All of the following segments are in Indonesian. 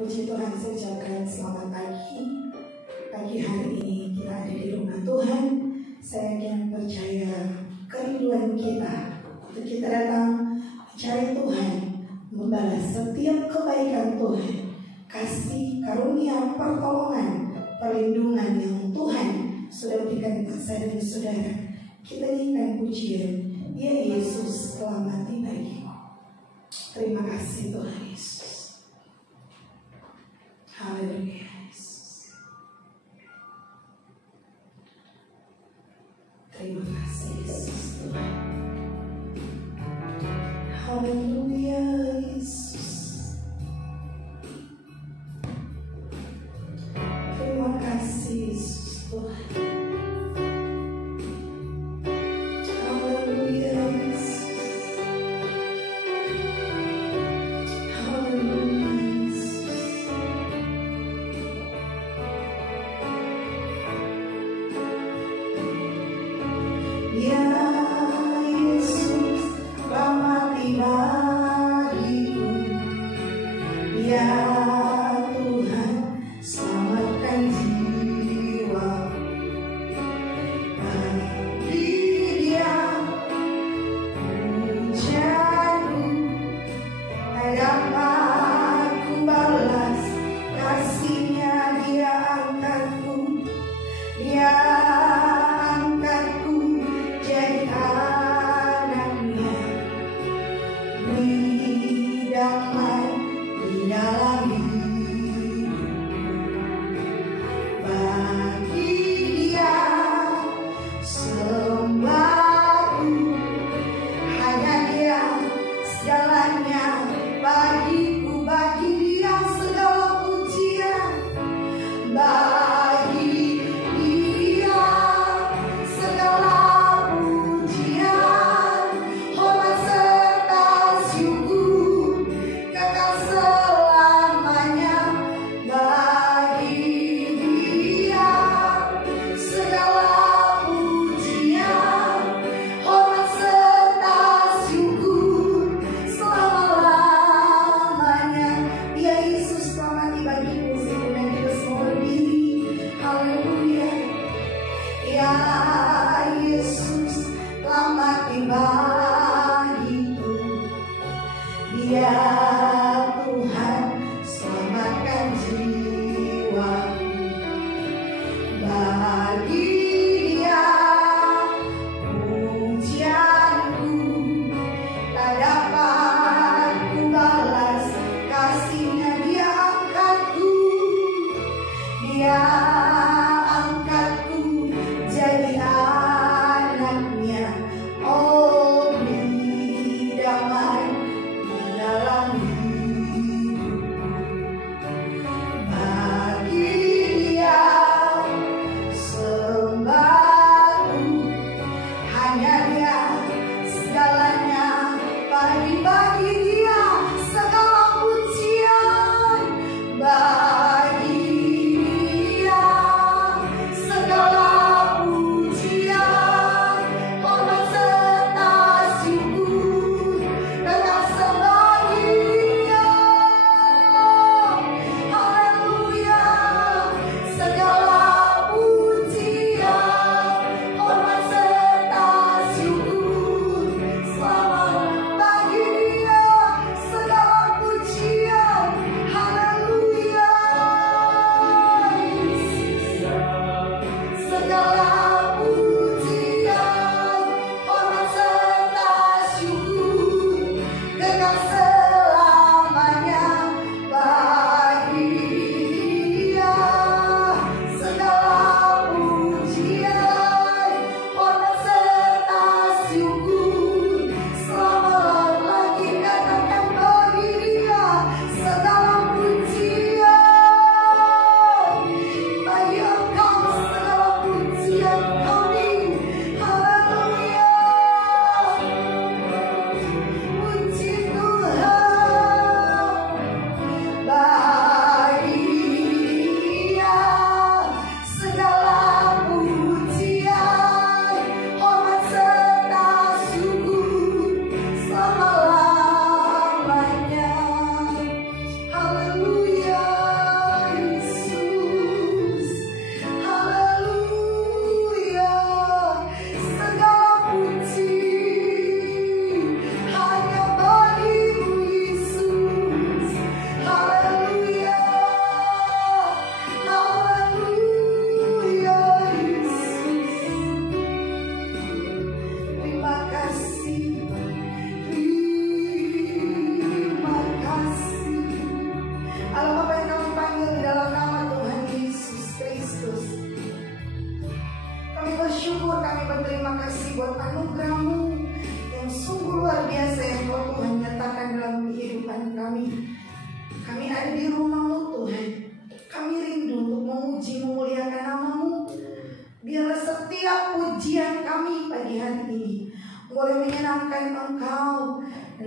Puji Tuhan, saya ucapkan selamat pagi. Pagi hari ini kita ada di rumah Tuhan. Saya yang percaya kerinduan kita untuk kita datang mencari Tuhan, membalas setiap kebaikan Tuhan, kasih karunia, pertolongan, perlindungan yang Tuhan sudah berikan kepada saya dan saudara. Kita nyanyikan pujian, ya Yesus telah mati bagiku. Terima kasih Tuhan Yesus. Haleluya Yesus. Terima kasih Yesus Tuhan. Haleluya Yesus. Terima kasih Yesus Tuhan. Haleluya Yesus. Haleluya Yesus. Ya Yesus telah mati bagiku. Ya Tuhan selamatkan jiwa. Bagi Dia pujianku, tak dapat ku balas kasih-Nya. Dia angkatku, Dia angkatku jadi anak-Nya. Beri damai di dalam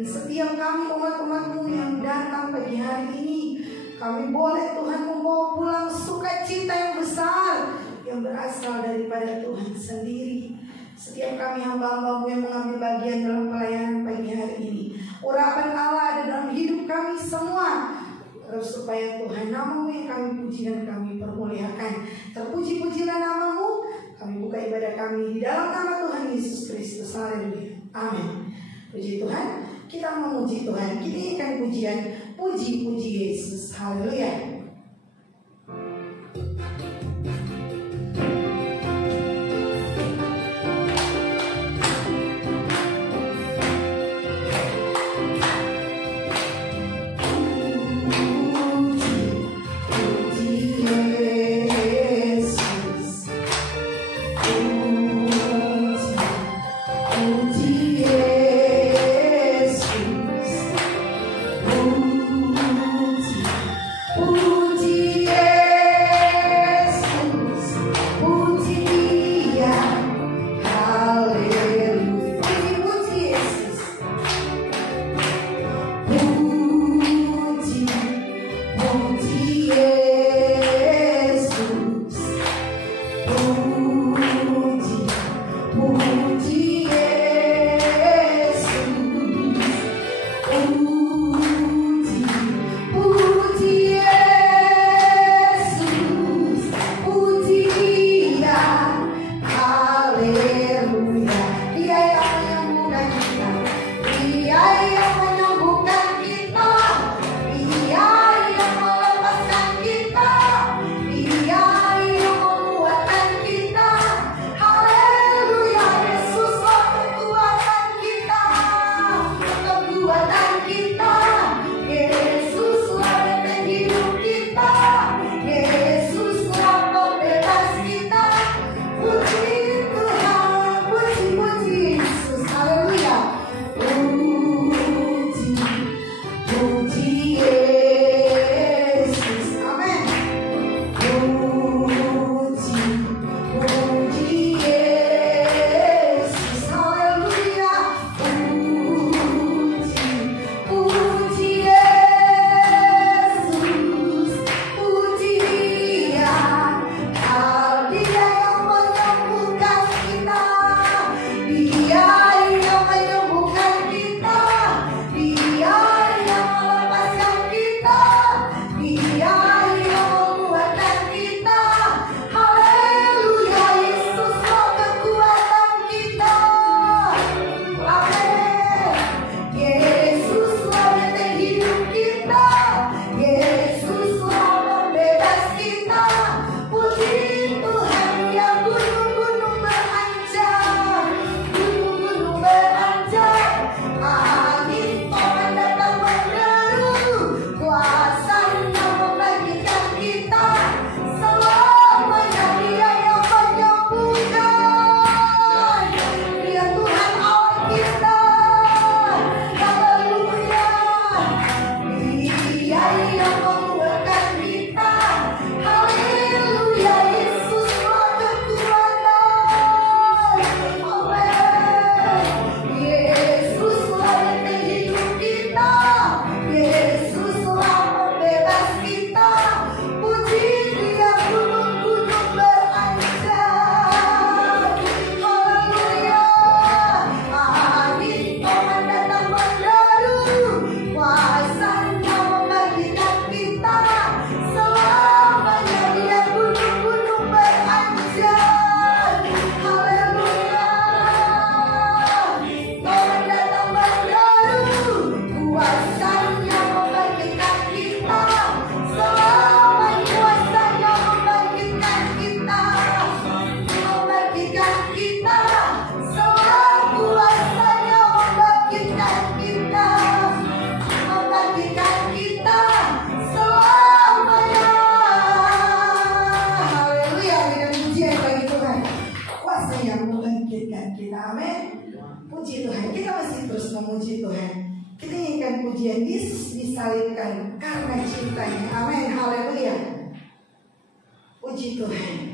Dan setiap kami umat-umat-Mu yang datang pagi hari ini, kami boleh Tuhan membawa pulang sukacita yang besar yang berasal daripada Tuhan sendiri. Setiap kami hamba-hamba-Mu yang mengambil bagian dalam pelayanan pagi hari ini, urapan Allah ada dalam hidup kami semua, supaya Tuhan nama-Mu yang kami puji dan kami permuliakan. Terpuji-pujilah nama-Mu. Kami buka ibadah kami di dalam nama Tuhan Yesus Kristus. Haleluya. Amin. Puji Tuhan. Kita memuji Tuhan. Kita ikan pujian. Puji-puji Yesus. Haleluya. Puji Tuhan, kita masih terus memuji Tuhan. Kita inginkan pujian Yesus disalibkan karena cintanya. Amin, haleluya. Puji Tuhan.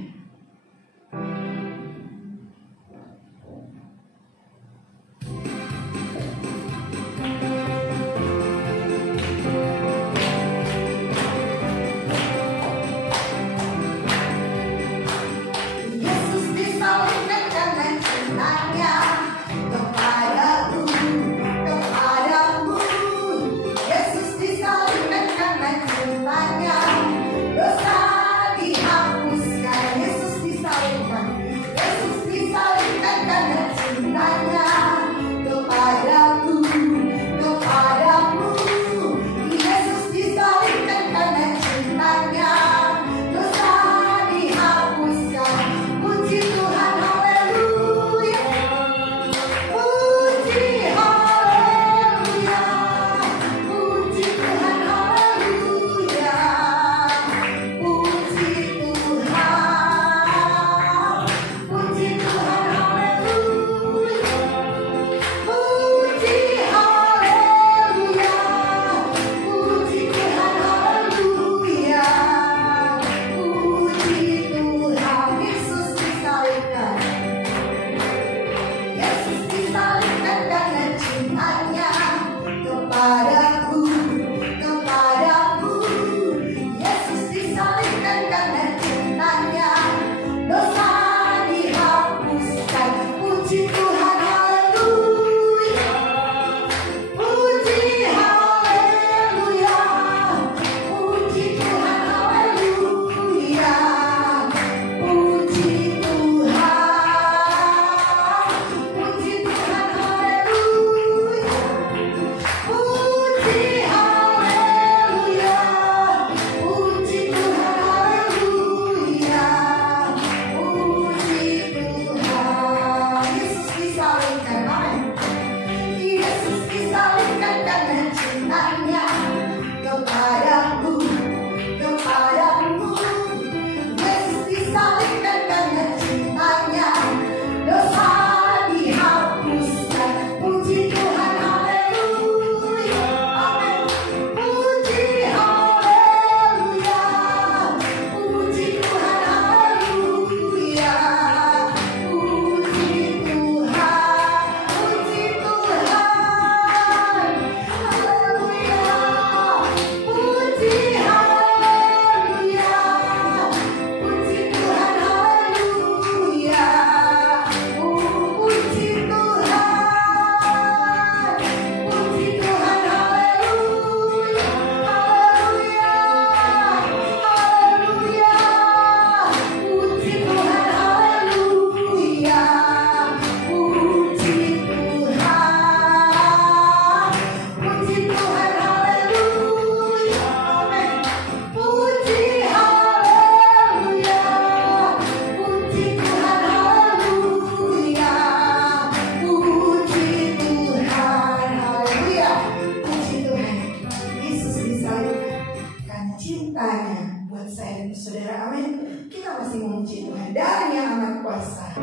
cintanya buat saya dan saudara. Amin. Kita masih memuji Tuhan. Darahnya amat kuasa,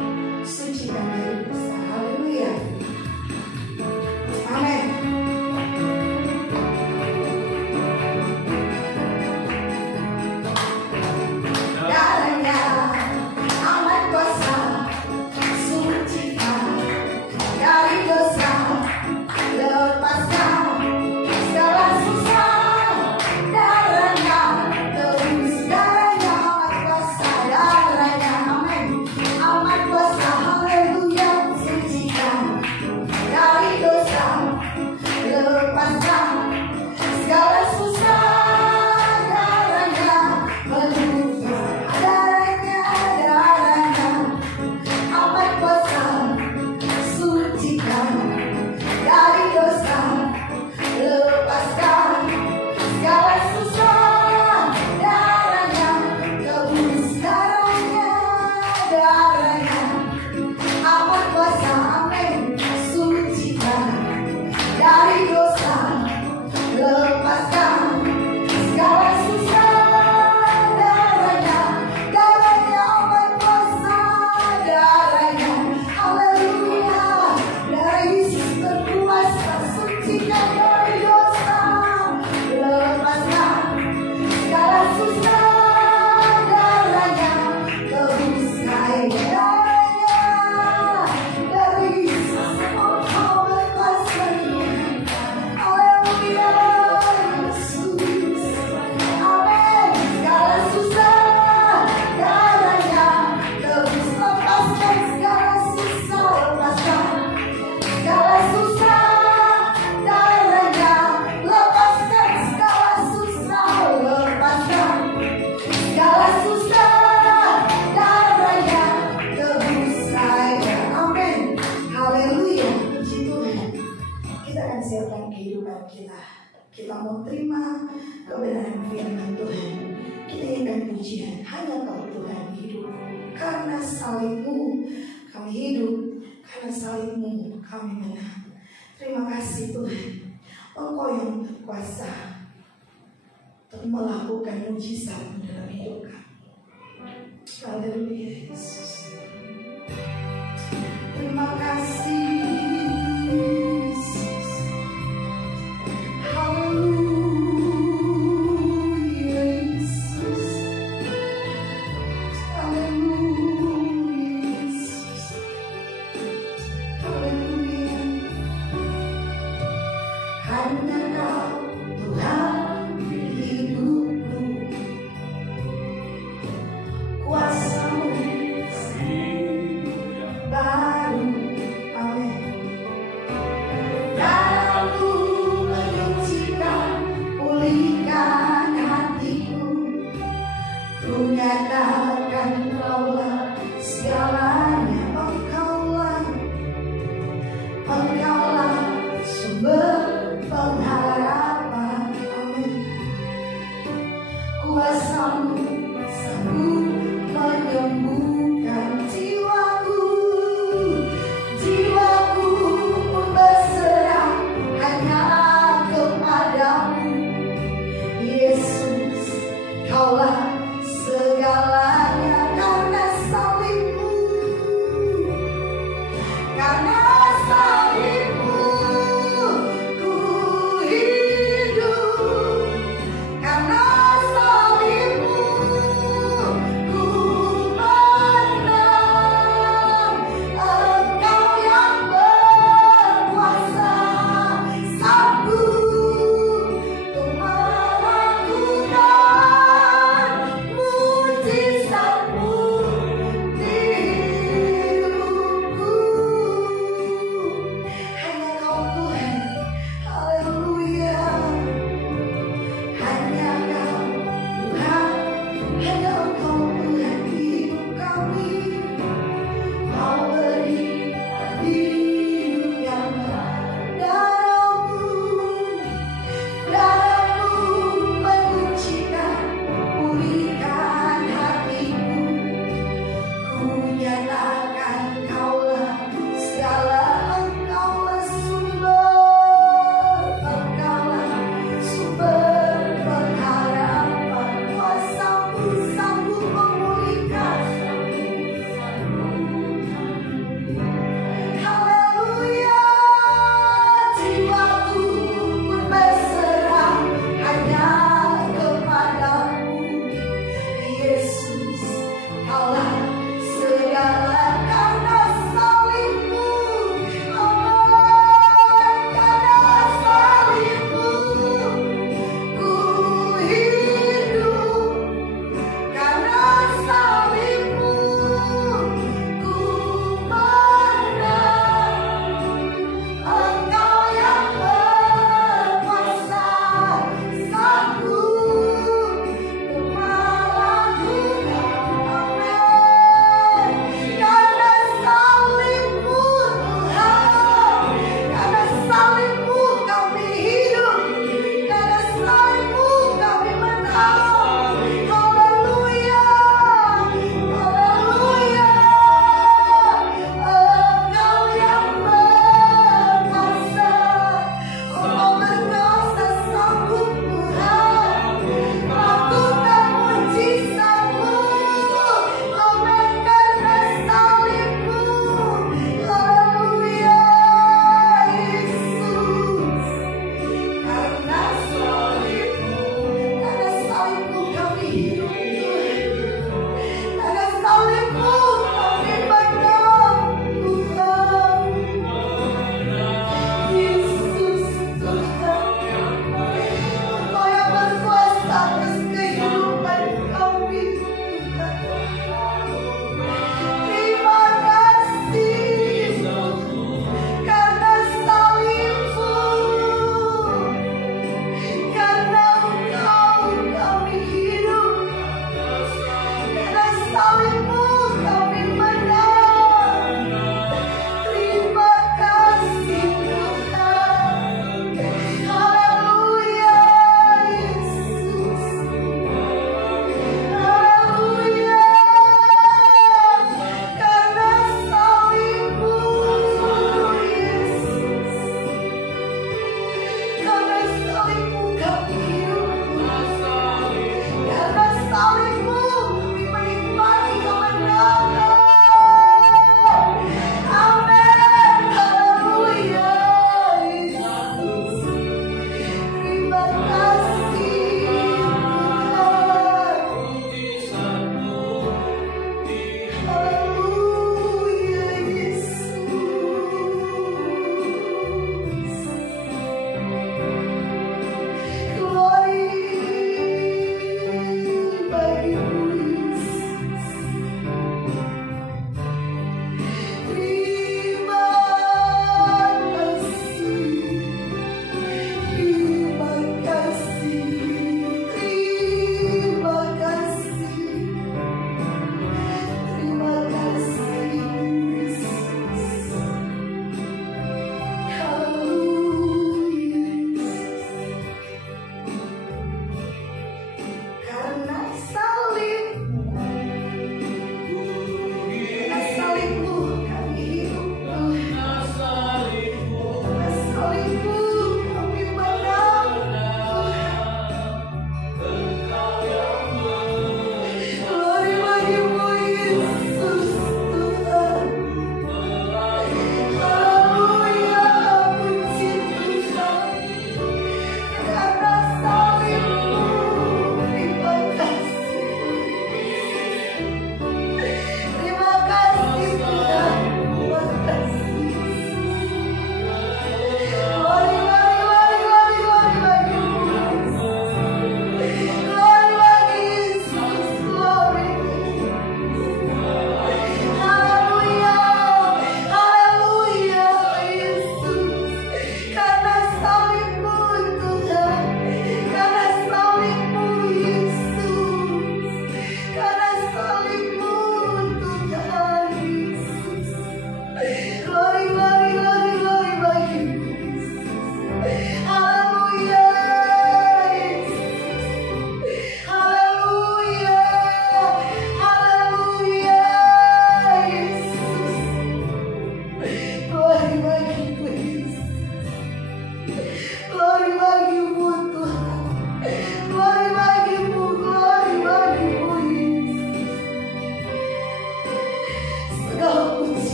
sucikan dari dosa. Haleluya. Amin. Darahnya amat kuasa, sucikan dari dosa, lepaskan segala susah. Darahnya tebus, darahnya amat kuasa, darahnya amin, amat kuasa. Haleluya. Sucikan dari dosa, lepaskan segala susah. Darahnya menebus, darahnya amat kuasa, sucikan dari dosa, lepaskan segala susah. Darahnya tebus, darahnya amat kuasa, amin, sucikan dari dosa, lepaskan segala susah. Darahnya amat kuasa, darahnya, haleluya. Darah Yesus berkuasa, sucikan dari dosa, lepaskan segala susah. Darahnya tebus, darahnya dari Yesus, oh kau berkuasa. Haleluya, Yesus, amin. Segala susah, darahnya tebus, lepaskan segala susah, lepaskan segala susah. Darahnya lepaskan segala susah, lepaskan segala susah. Darahnya tebus saya, amin. Haleluya, puji Tuhan. Kita akan siapkan kehidupan kita. Kita mau terima kebenaran firman Tuhan. Kita inginkan pujian, hanya Kau Tuhan hidup. Karena salibmu kami hidup, karena salibmu kami menang. Terima kasih Tuhan, Engkau yang berkuasa untuk melakukan mujizat dalam hidup kami. Haleluya Yesus. Terima kasih Yesus. Haleluya Yesus. Haleluya Yesus. Haleluya. Hanya Kau Tuhan hidupku, kuasa-Mu baru, amin. Darah-Mu menyucikan, pulihkan hatiku. Ku nyatakan Kaulah segalanya, Engkaulah sumber pengharapan, amin. Kuasa-Mu sanggup menyembuhkan jiwaku pun berserah hanya kepadamu. Yesus, Kaulah segalanya. Karena salibmu, karena salibmu ku hidup, karena salibmu ku menang. Engkau yang berkuasa, sanggup untuk melakukan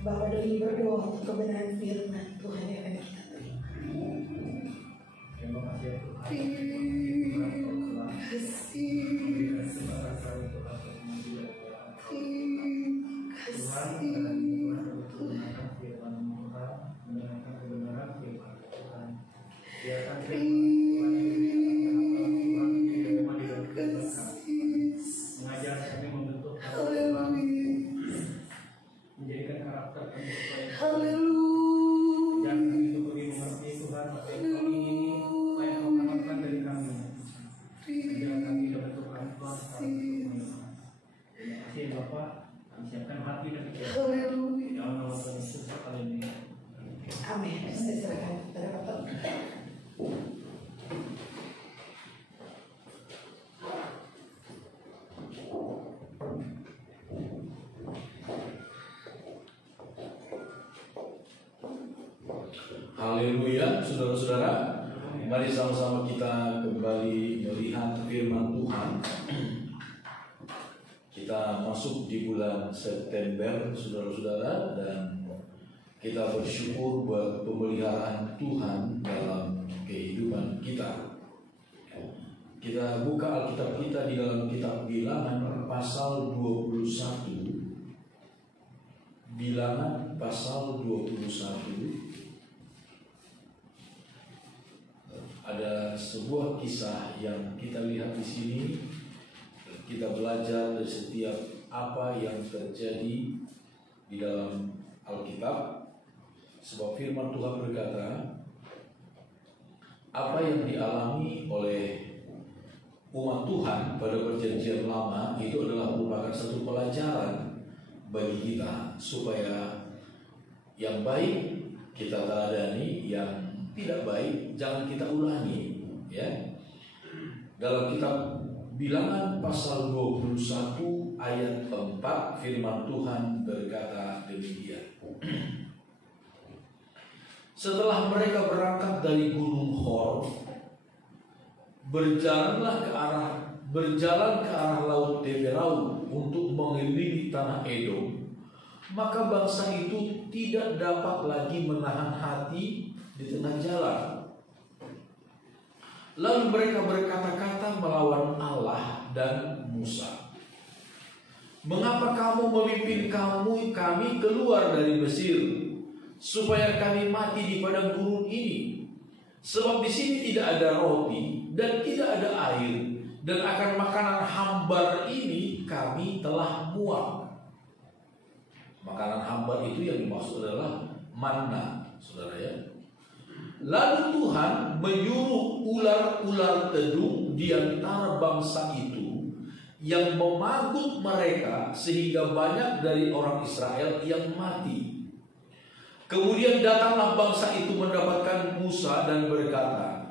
Bapak Doni berdoa untuk kebenaran firman Tuhan yang akan kita terima. Terima kasih mengajar kami membentuk menjadikan karakter kami supaya dan kami itu beri mengerti Tuhan apa yang kau ingini, apa yang kau harapkan dari kami. Biar kami dapat Tuhan Tuhan terima kasih Bapak, kami siapkan hati dan pikiran. Ya Allah, Tuhan Yesus kali ini. Amin. Saya serahkan kepada Bapak. Haleluya, saudara-saudara. Mari sama-sama kita kembali melihat firman Tuhan. Kita masuk di bulan September, saudara-saudara, dan kita bersyukur buat pemeliharaan Tuhan dalam kehidupan kita. Kita buka Alkitab kita di dalam kitab Bilangan pasal 21. Bilangan pasal 21. Ada sebuah kisah yang kita lihat di sini. Kita belajar dari setiap apa yang terjadi di dalam Alkitab. Sebab firman Tuhan berkata, apa yang dialami oleh umat Tuhan pada perjanjian lama itu adalah merupakan satu pelajaran bagi kita, supaya yang baik kita teladani, yang tidak baik jangan kita ulangi, ya. Dalam kitab Bilangan pasal 21 ayat 4 firman Tuhan berkata demikian. Setelah mereka berangkat dari Gunung Hor, berjalan ke arah Laut Teberau untuk mengelilingi tanah Edom, maka bangsa itu tidak dapat lagi menahan hati di tengah jalan. Lalu mereka berkata-kata melawan Allah dan Musa. Mengapa kamu memimpin kami keluar dari Mesir, supaya kami mati di padang gurun ini? Sebab di sini tidak ada roti dan tidak ada air, dan akan makanan hambar ini kami telah muak. Makanan hambar itu yang dimaksud adalah manna, saudara, ya. Lalu Tuhan menyuruh ular-ular tedung di antara bangsa itu yang memagut mereka, sehingga banyak dari orang Israel yang mati. Kemudian datanglah bangsa itu mendapatkan Musa dan berkata,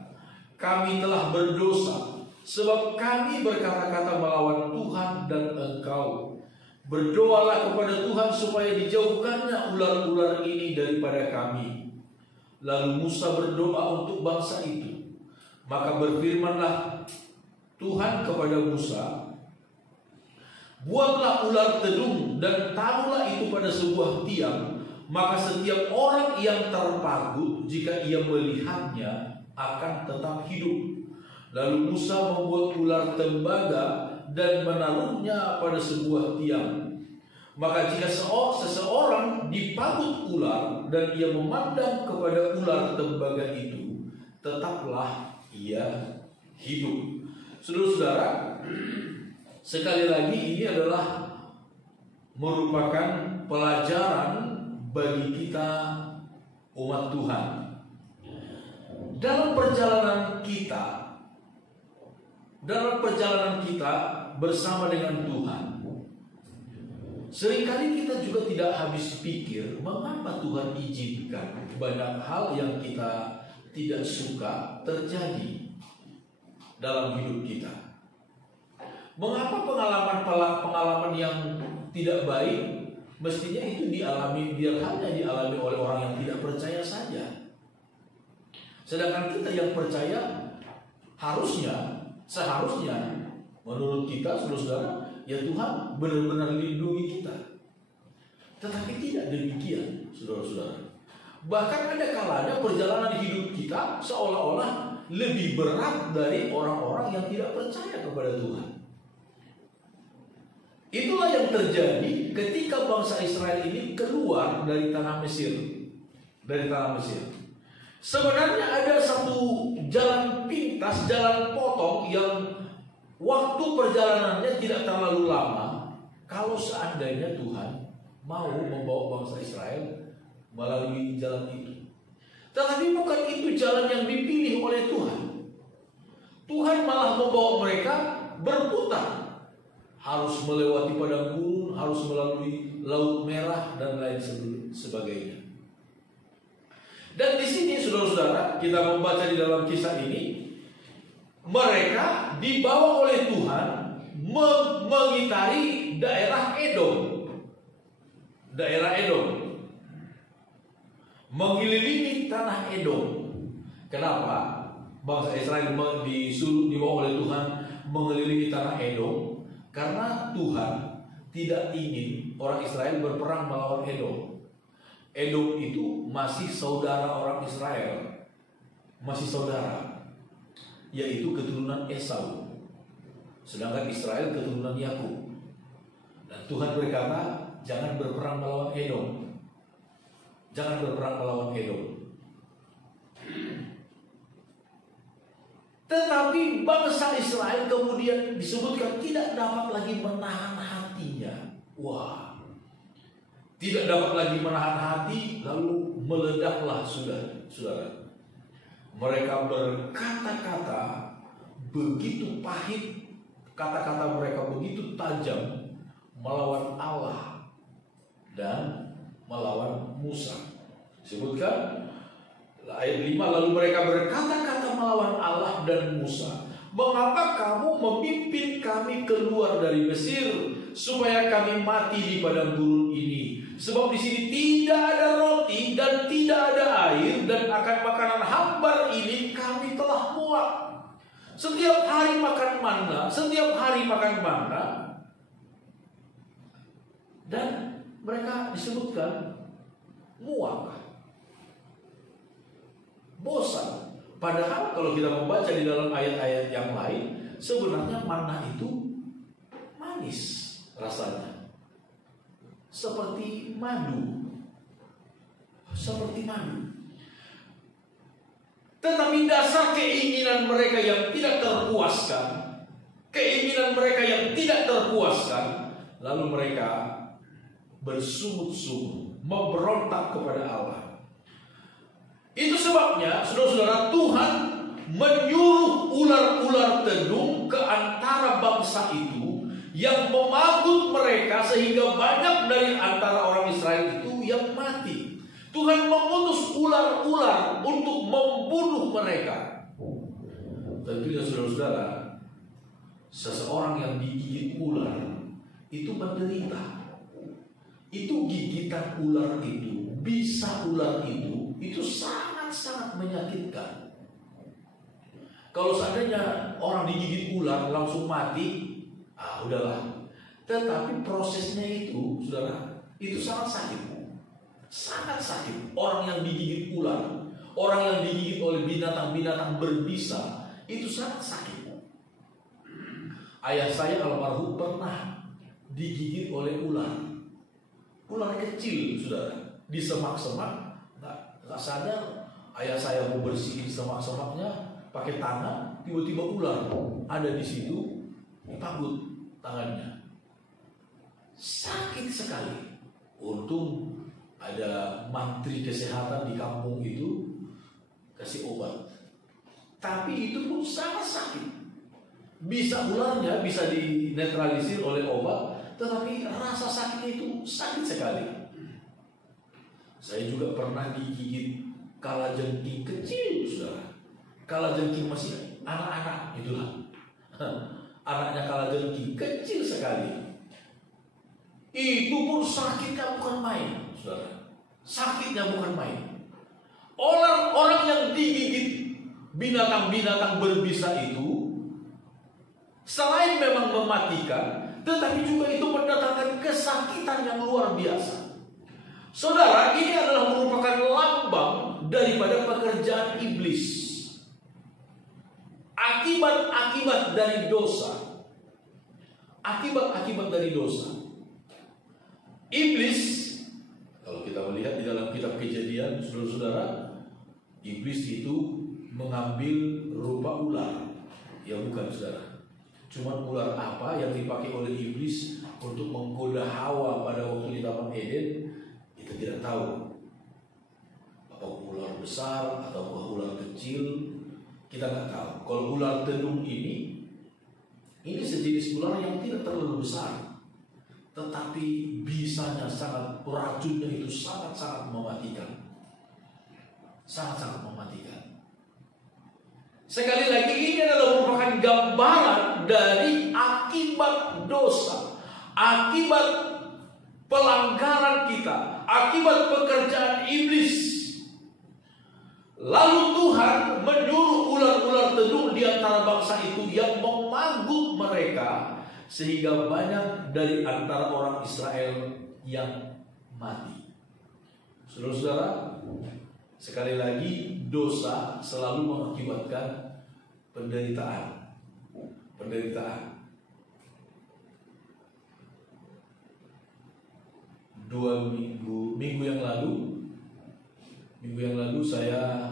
kami telah berdosa, sebab kami berkata-kata melawan Tuhan dan engkau. Berdoalah kepada Tuhan supaya dijauhkannya ular-ular ini daripada kami. Lalu Musa berdoa untuk bangsa itu. Maka berfirmanlah Tuhan kepada Musa, Buatlah ular tedung dan taruhlah itu pada sebuah tiang, maka setiap orang yang terpagut jika ia melihatnya akan tetap hidup. Lalu Musa membuat ular tembaga dan menaruhnya pada sebuah tiang. Maka jika seseorang dipagut ular dan ia memandang kepada ular tembaga itu, tetaplah ia hidup. Saudara-saudara, sekali lagi ini adalah merupakan pelajaran bagi kita umat Tuhan. Dalam perjalanan kita bersama dengan Tuhan, seringkali kita juga tidak habis pikir mengapa Tuhan izinkan banyak hal yang kita tidak suka terjadi dalam hidup kita. Mengapa pengalaman yang tidak baik mestinya itu hanya dialami oleh orang yang tidak percaya saja. Sedangkan kita yang percaya seharusnya menurut kita, saudara-saudara, ya Tuhan benar-benar lindungi kita. Tetapi tidak demikian, saudara-saudara. Bahkan ada kalanya perjalanan hidup kita seolah-olah lebih berat dari orang-orang yang tidak percaya kepada Tuhan. Itulah yang terjadi ketika bangsa Israel ini keluar dari tanah Mesir. Sebenarnya ada satu jalan pintas, jalan potong yang waktu perjalanannya tidak terlalu lama. Kalau seandainya Tuhan mau membawa bangsa Israel melalui jalan itu. Tetapi bukan itu jalan yang dipilih oleh Tuhan. Tuhan malah membawa mereka berputar. Harus melewati padang gurun, harus melalui Laut Merah dan lain sebagainya. Dan di sini saudara-saudara, kita membaca di dalam kisah ini, mereka dibawa oleh Tuhan mengitari daerah Edom. Mengelilingi tanah Edom. Kenapa bangsa Israel dibawa oleh Tuhan mengelilingi tanah Edom? Karena Tuhan tidak ingin orang Israel berperang melawan Edom. Edom itu masih saudara orang Israel, yaitu keturunan Esau. Sedangkan Israel keturunan Yakub. Dan Tuhan berkata, jangan berperang melawan Edom. Tetapi bangsa Israel kemudian disebutkan tidak dapat lagi menahan hatinya. Tidak dapat lagi menahan hati, lalu meledaklah saudara. Mereka berkata-kata begitu pahit, kata-kata mereka begitu tajam melawan Allah dan melawan Musa. Disebutkan ayat 5, lalu mereka berkata-kata melawan Allah dan Musa, mengapa kamu memimpin kami keluar dari Mesir supaya kami mati di padang gurun ini? Sebab di sini tidak ada roti dan tidak ada air, dan akan makanan hambar ini kami telah muak. Setiap hari makan mana, dan mereka disebutkan muak, bosan. Padahal kalau kita membaca di dalam ayat-ayat yang lain, sebenarnya manna itu manis rasanya, seperti madu. Tetapi dasar keinginan mereka yang tidak terpuaskan, lalu mereka bersungut-sungut, memberontak kepada Allah. Itu sebabnya, saudara-saudara, Tuhan menyuruh ular-ular tedung ke antara bangsa itu yang memagut mereka sehingga banyak dari antara orang Israel itu yang mati. Tuhan mengutus ular-ular untuk membunuh mereka. Tentunya saudara-saudara, seseorang yang digigit ular itu menderita. Itu gigitan ular itu, bisa ular itu sangat-sangat menyakitkan. Kalau seandainya orang digigit ular langsung mati, udahlah. Tetapi prosesnya itu, saudara, itu sangat sakit. Sangat sakit. Orang yang digigit ular, orang yang digigit oleh binatang-binatang berbisa, itu sangat sakit. Ayah saya almarhum pernah digigit oleh ular. Ular kecil, saudara, di semak-semak. Nggak sadar, ayah saya mau bersihin semak-semaknya pakai tangan, tiba-tiba ular ada di situ, dipanggut tangannya. Sakit sekali. Untung ada mantri kesehatan di kampung itu kasih obat. Tapi itu pun sangat sakit. Bisa ularnya bisa dinetralisir oleh obat, tetapi rasa sakitnya itu sakit sekali. Saya juga pernah digigit kalajengking kecil, saudara. Kalajengking masih anak-anak, itulah. Anaknya kalajengking kecil sekali. Itu pun sakitnya bukan main, saudara. Sakitnya bukan main. Orang yang digigit binatang-binatang berbisa itu, selain memang mematikan, tetapi juga itu mendatangkan kesakitan yang luar biasa. Saudara, ini adalah merupakan lambang daripada pekerjaan iblis. Akibat-akibat dari dosa. Akibat-akibat dari dosa. Iblis, kalau kita melihat di dalam kitab Kejadian, saudara-saudara, iblis itu mengambil rupa ular. Ya bukan, saudara. Cuma ular apa yang dipakai oleh iblis untuk menggoda Hawa pada waktu di Taman Eden, kita tidak tahu. Apa ular besar atau ular kecil, kita nggak tahu. Kalau ular tenung ini sejenis ular yang tidak terlalu besar, tetapi bisanya sangat, racunnya itu sangat-sangat mematikan. Sangat-sangat mematikan. Sekali lagi, ini adalah merupakan gambaran dari akibat dosa, akibat pelanggaran kita, akibat pekerjaan iblis. Lalu Tuhan menyuruh ular-ular tenung di antara bangsa itu yang memanggut mereka, sehingga banyak dari antara orang Israel yang mati. Saudara-saudara, sekali lagi, dosa selalu mengakibatkan penderitaan. Penderitaan. 2 minggu yang lalu saya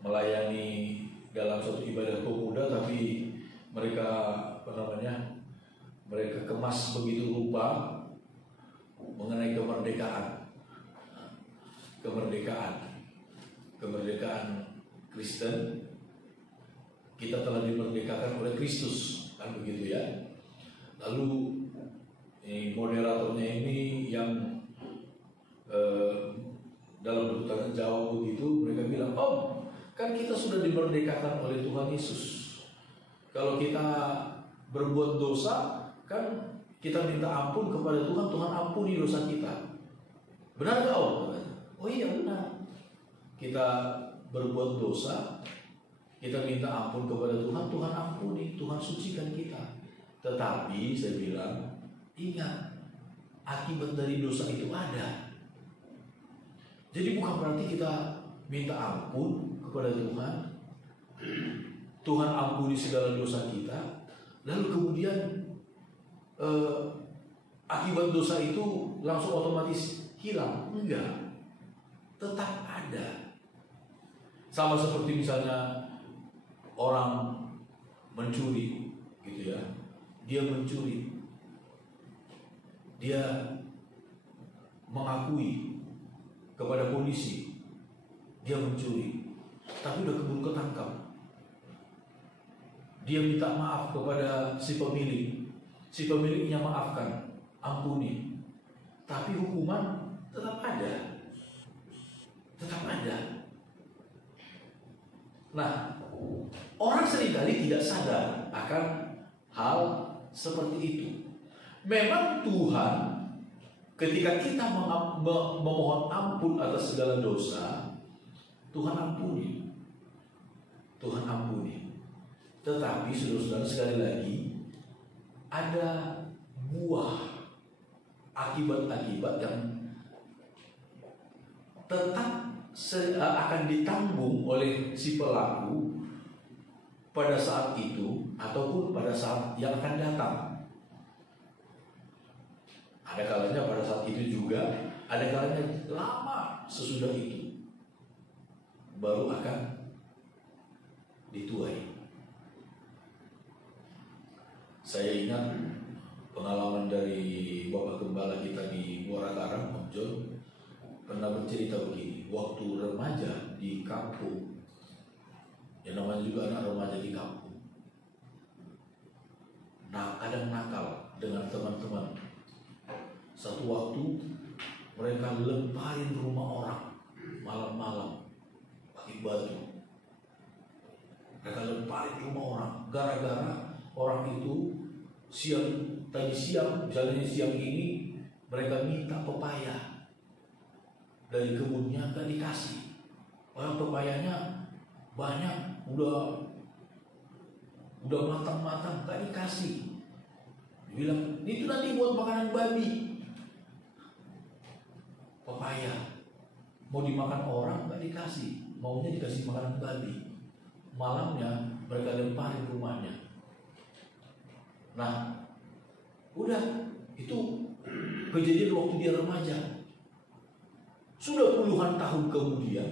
melayani dalam suatu ibadah pemuda, tapi mereka mereka kemas begitu rupa mengenai kemerdekaan Kristen. Kita telah dimerdekakan oleh Kristus, kan begitu ya. Lalu moderatornya ini yang dalam bentuk tanya jawab begitu, mereka bilang, kan kita sudah dimerdekakan oleh Tuhan Yesus. Kalau kita berbuat dosa, kan kita minta ampun kepada Tuhan, Tuhan ampuni dosa kita. Benar gak Om? Oh iya benar. Kita berbuat dosa, kita minta ampun kepada Tuhan, Tuhan ampuni, Tuhan sucikan kita. Tetapi saya bilang, ingat, akibat dari dosa itu ada. Jadi bukan berarti kita minta ampun kepada Tuhan, Tuhan ampuni segala dosa kita, lalu kemudian akibat dosa itu langsung otomatis hilang. Enggak, tetap ada. Sama seperti misalnya orang mencuri, gitu ya. Dia mencuri, dia mengakui kepada polisi dia mencuri, tapi udah keburu ketangkap. Dia minta maaf kepada si pemiliknya maafkan, ampuni, tapi hukuman tetap ada. Nah, orang seringkali tidak sadar akan hal seperti itu. Memang Tuhan, ketika kita memohon ampun atas segala dosa, Tuhan ampuni. Tetapi saudara-saudara, sekali lagi, ada buah akibat-akibat yang tetap akan ditanggung oleh si pelaku pada saat itu ataupun pada saat yang akan datang. Ada kalanya pada saat itu juga, ada kalanya lama sesudah itu baru akan dituai. Saya ingat pengalaman dari Bapak Gembala kita di Muara Karang, Om John, pernah bercerita begini. Waktu remaja di kampung, yang namanya juga anak remaja di kampung, kadang nakal dengan teman-teman. Satu waktu mereka lemparin rumah orang malam-malam pakai batu. Mereka lemparin rumah orang gara-gara orang itu tadi siang, misalnya siang ini mereka minta pepaya dari kebunnya, gak dikasih. Orang pepayanya banyak, udah matang-matang, gak dikasih. Dibilang itu nanti buat makanan babi. Pepaya mau dimakan orang gak dikasih, maunya dikasih makanan babi. Malamnya mereka lemparin rumahnya. Nah, udah itu kejadian waktu dia remaja. Sudah puluhan tahun kemudian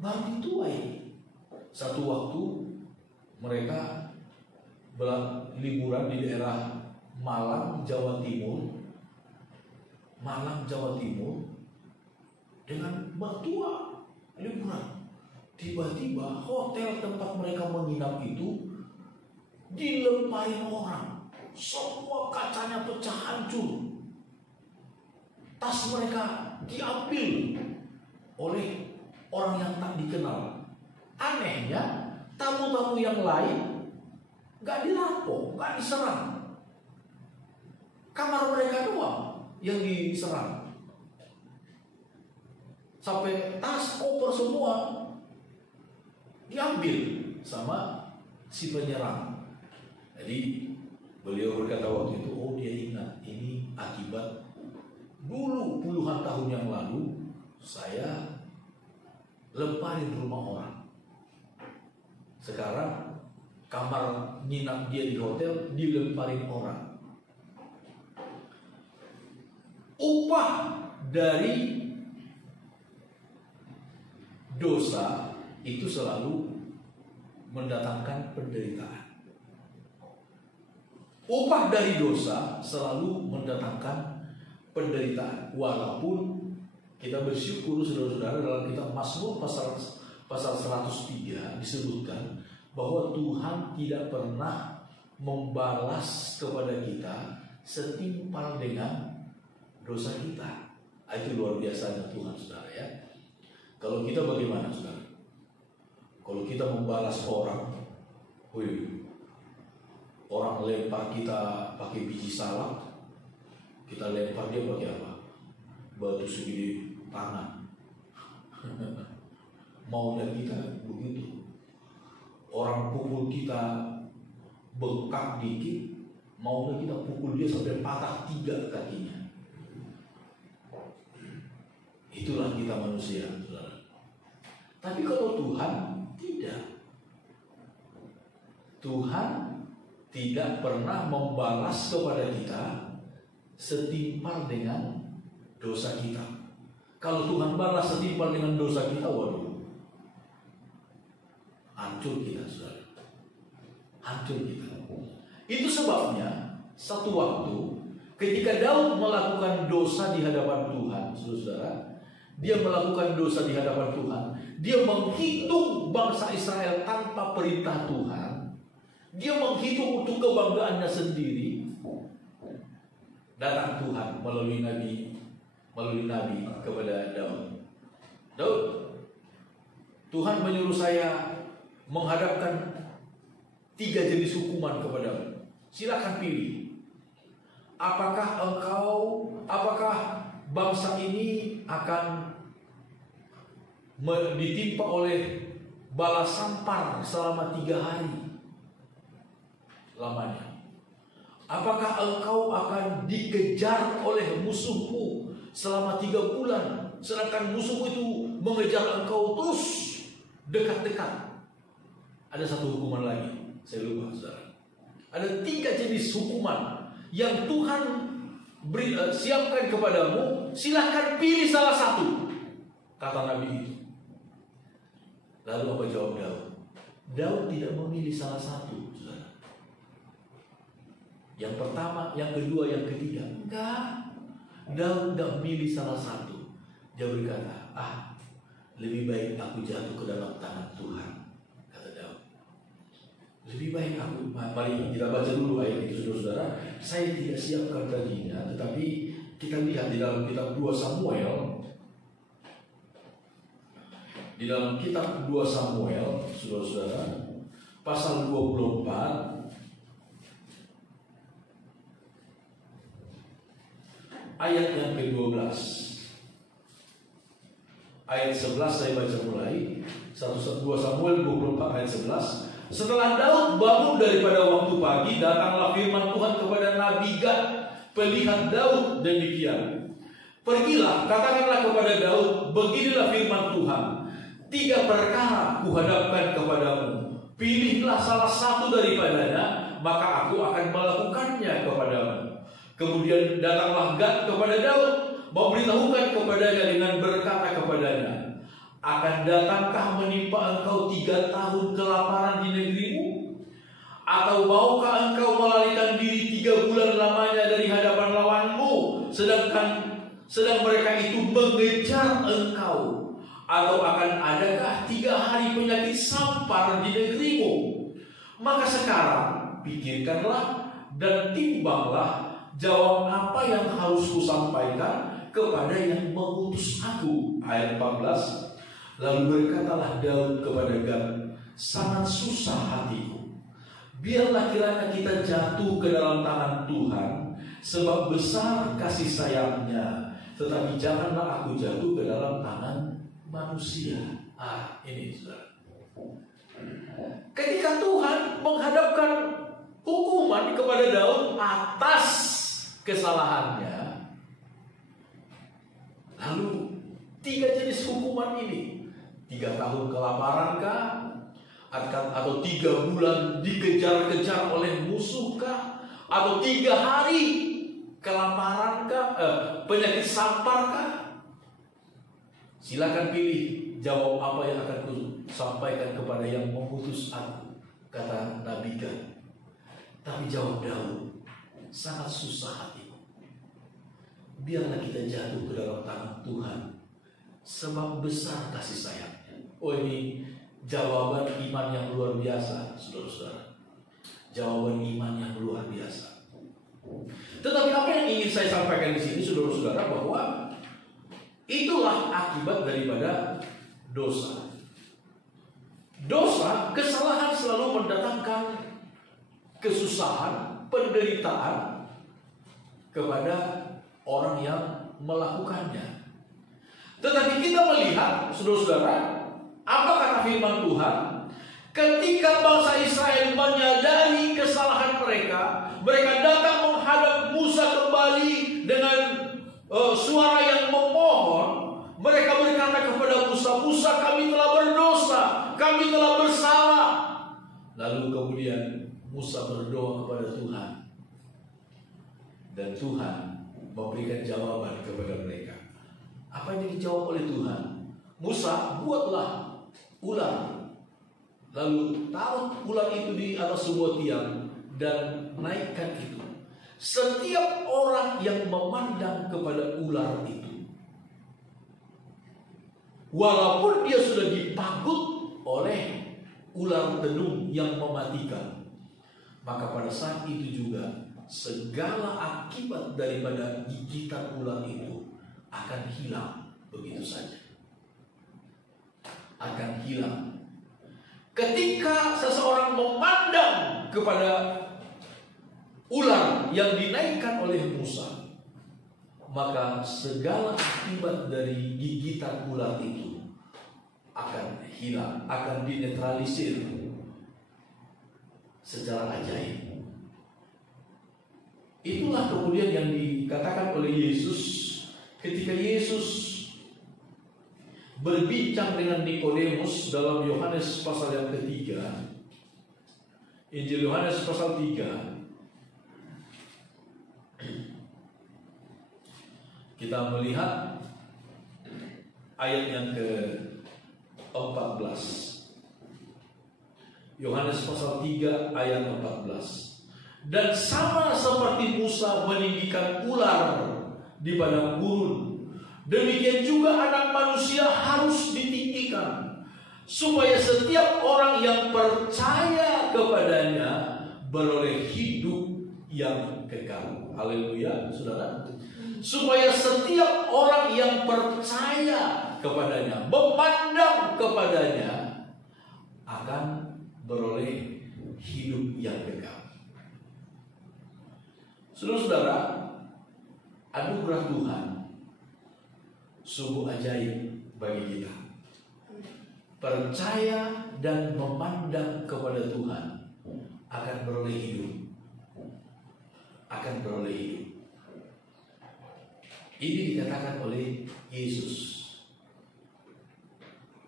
baru dituai. Satu waktu mereka liburan di daerah Malang, Jawa Timur, dengan mertua liburan. Tiba-tiba hotel tempat mereka menginap itu dilemparin orang. Semua kacanya pecah hancur. Tas mereka diambil oleh orang yang tak dikenal. Anehnya, tamu-tamu yang lain gak dirampok, gak diserang. Kamar mereka doang yang diserang. Sampai tas, koper semua diambil sama si penyerang. Jadi beliau berkata waktu itu, oh dia ingat ini akibat dulu puluhan tahun yang lalu saya lemparin rumah orang. Sekarang kamar nginap dia di hotel dilemparin orang. Upah dari dosa itu selalu mendatangkan penderitaan. Upah dari dosa selalu mendatangkan penderitaan. Walaupun kita bersyukur saudara-saudara, dalam kitab Mazmur pasal 103 disebutkan bahwa Tuhan tidak pernah membalas kepada kita setimpal dengan dosa kita. Itu luar biasanya Tuhan, saudara ya. Kalau kita bagaimana, saudara? Kalau kita membalas orang, orang lempar kita pakai biji salak, kita lempar dia pakai apa? Batu segede tangan. Maunya kita begitu. Orang pukul kita bengkak dikit, maunya kita pukul dia sampai patah 3 kakinya. Itulah kita manusia, saudara. Tapi kalau Tuhan tidak. Tuhan tidak pernah membalas kepada kita setimpal dengan dosa kita. Kalau Tuhan balas setimpal dengan dosa kita, waduh, hancur kita, saudara. Hancur kita. Itu sebabnya satu waktu ketika Daud melakukan dosa di hadapan Tuhan, saudara, dia melakukan dosa di hadapan Tuhan. Dia menghitung bangsa Israel tanpa perintah Tuhan. Dia menghitung untuk kebanggaannya sendiri. Datang Tuhan melalui nabi kepada Daud. Daud, Tuhan menyuruh saya menghadapkan 3 jenis hukuman kepadamu. Silakan pilih. Apakah bangsa ini akan ditimpa oleh bala sampar selama 3 hari, lamanya? Apakah engkau akan dikejar oleh musuhmu selama 3 bulan, sedangkan musuhmu itu mengejar engkau terus dekat-dekat? Ada satu hukuman lagi, saya lupa, saudara. Ada 3 jenis hukuman yang Tuhan siapkan kepadamu. Silahkan pilih salah satu, kata Nabi itu. Lalu apa jawab Daud? Daud tidak memilih salah satu, saudara. Yang pertama, yang kedua, yang ketiga. Enggak. Daud tidak memilih salah satu. Dia berkata, lebih baik aku jatuh ke dalam tangan Tuhan, kata Daud. Lebih baik aku. Mari kita baca dulu ayat itu, saudara. Saya tidak siapkan tadinya, tetapi kita lihat di dalam kitab 2 Samuel. Di dalam kitab 2 Samuel, saudara-saudara, pasal 24, ayat yang ke-12. Ayat 11 saya baca mulai. 2 Samuel 24 ayat 11. Setelah Daud bangun daripada waktu pagi, datanglah firman Tuhan kepada Nabi Gad, pelihat Daud, demikian. Pergilah, katakanlah kepada Daud, beginilah firman Tuhan. 3 perkara kuhadapkan kepadamu. Pilihlah salah satu daripadanya, maka aku akan melakukannya kepadamu. Kemudian datanglah Gad kepada Daud, memberitahukan kepadanya dengan berkata kepadanya, akan datangkah menimpa engkau 3 tahun kelaparan di negerimu? Atau maukah engkau melarikan diri 3 bulan lamanya dari hadapan lawanmu, sedang mereka itu mengejar engkau? Atau akan adakah 3 hari penyakit sampar di negerimu? Maka sekarang pikirkanlah dan timbanglah, jawab apa yang harus kusampaikan kepada yang mengutus aku. Ayat 14. Lalu berkatalah Daud kepada Gad, sangat susah hatiku. Biarlah kiranya kita jatuh ke dalam tangan Tuhan, sebab besar kasih sayangnya. Tetapi janganlah aku jatuh ke dalam tangan manusia. Ini saudara. Ketika Tuhan menghadapkan hukuman kepada Daud atas kesalahannya, lalu 3 jenis hukuman ini, 3 tahun kelaparan kah? Atau 3 bulan dikejar-kejar oleh musuh kah? Atau 3 hari kelaparan kah? Penyakit sampar kah? Silakan pilih, jawab apa yang akan ku sampaikan kepada yang mengutus aku, kata Nabi Gad. Tapi jawab Daud, sangat susah hatiku. Biarlah kita jatuh ke dalam tangan Tuhan, sebab besar kasih sayangnya. Ini jawaban iman yang luar biasa, saudara-saudara. Jawaban iman yang luar biasa. Tetapi apa yang ingin saya sampaikan di sini, saudara-saudara, bahwa itulah akibat daripada dosa. Dosa, kesalahan selalu mendatangkan kesusahan, penderitaan kepada orang yang melakukannya. Tetapi kita melihat, saudara-saudara, apa kata firman Tuhan? Ketika bangsa Israel menyadari kesalahan mereka, mereka datang menghadap Musa kembali dengan suara yang memohon. Mereka berkata kepada Musa, Musa, kami telah berdosa, kami telah bersalah. Lalu kemudian Musa berdoa kepada Tuhan, dan Tuhan memberikan jawaban kepada mereka. Apa yang dijawab oleh Tuhan? Musa, buatlah ular, lalu taruh ular itu di atas sebuah tiang dan naikkan itu. Setiap orang yang memandang kepada ular itu, walaupun dia sudah dipagut oleh ular tenung yang mematikan, maka pada saat itu juga segala akibat daripada gigitan ular itu akan hilang begitu saja. Akan hilang. Ketika seseorang memandang kepada ular yang dinaikkan oleh Musa, maka segala akibat dari gigitan ular itu akan hilang, akan dinetralisir secara ajaib. Itulah kemudian yang dikatakan oleh Yesus ketika Yesus berbincang dengan Nikodemus dalam Yohanes pasal yang ketiga. Injil Yohanes pasal 3. Kita melihat ayat yang ke-14. Yohanes pasal 3 ayat 14. Dan sama seperti Musa meninggikan ular di padang gurun, demikian juga Anak Manusia harus ditinggikan, supaya setiap orang yang percaya kepadanya beroleh hidup yang kekal. Haleluya, saudara. Supaya setiap orang yang percaya kepadanya, memandang kepadanya, akan beroleh hidup yang kekal. Saudara-saudara, anugerah Tuhan sungguh ajaib bagi kita. Percaya dan memandang kepada Tuhan akan beroleh hidup. Akan beroleh hidup. Ini dikatakan oleh Yesus.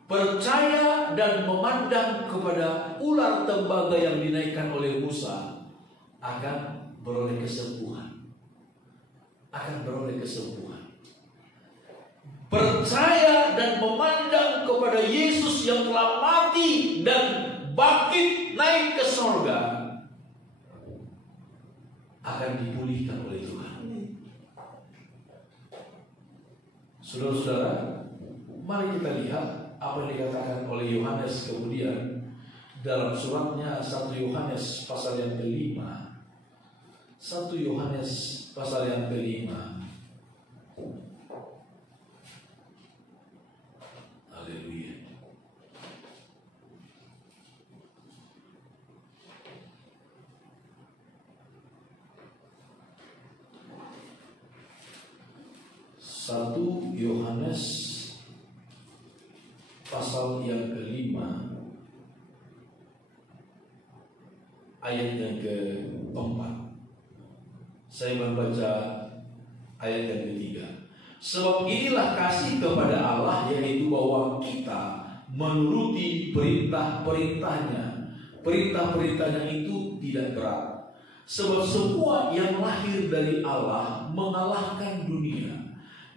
Percaya dan memandang kepada ular tembaga yang dinaikkan oleh Musa akan beroleh kesembuhan. Akan beroleh kesembuhan. Percaya dan memandang kepada Yesus yang telah mati dan bangkit naik ke surga akan dipulihkan oleh Tuhan. Saudara-saudara, mari kita lihat apa yang dikatakan oleh Yohanes kemudian dalam suratnya 1 Yohanes pasal yang ke-5. 1 Yohanes pasal yang ke-5. Haleluya. Satu Yohanes pasal yang ke-5 ayat yang ke-4. Saya membaca ayat yang ke-3. Sebab inilah kasih kepada Allah, yaitu bahwa kita menuruti perintah-perintahnya. Perintah-perintahnya itu tidak berat. Sebab semua yang lahir dari Allah mengalahkan dunia.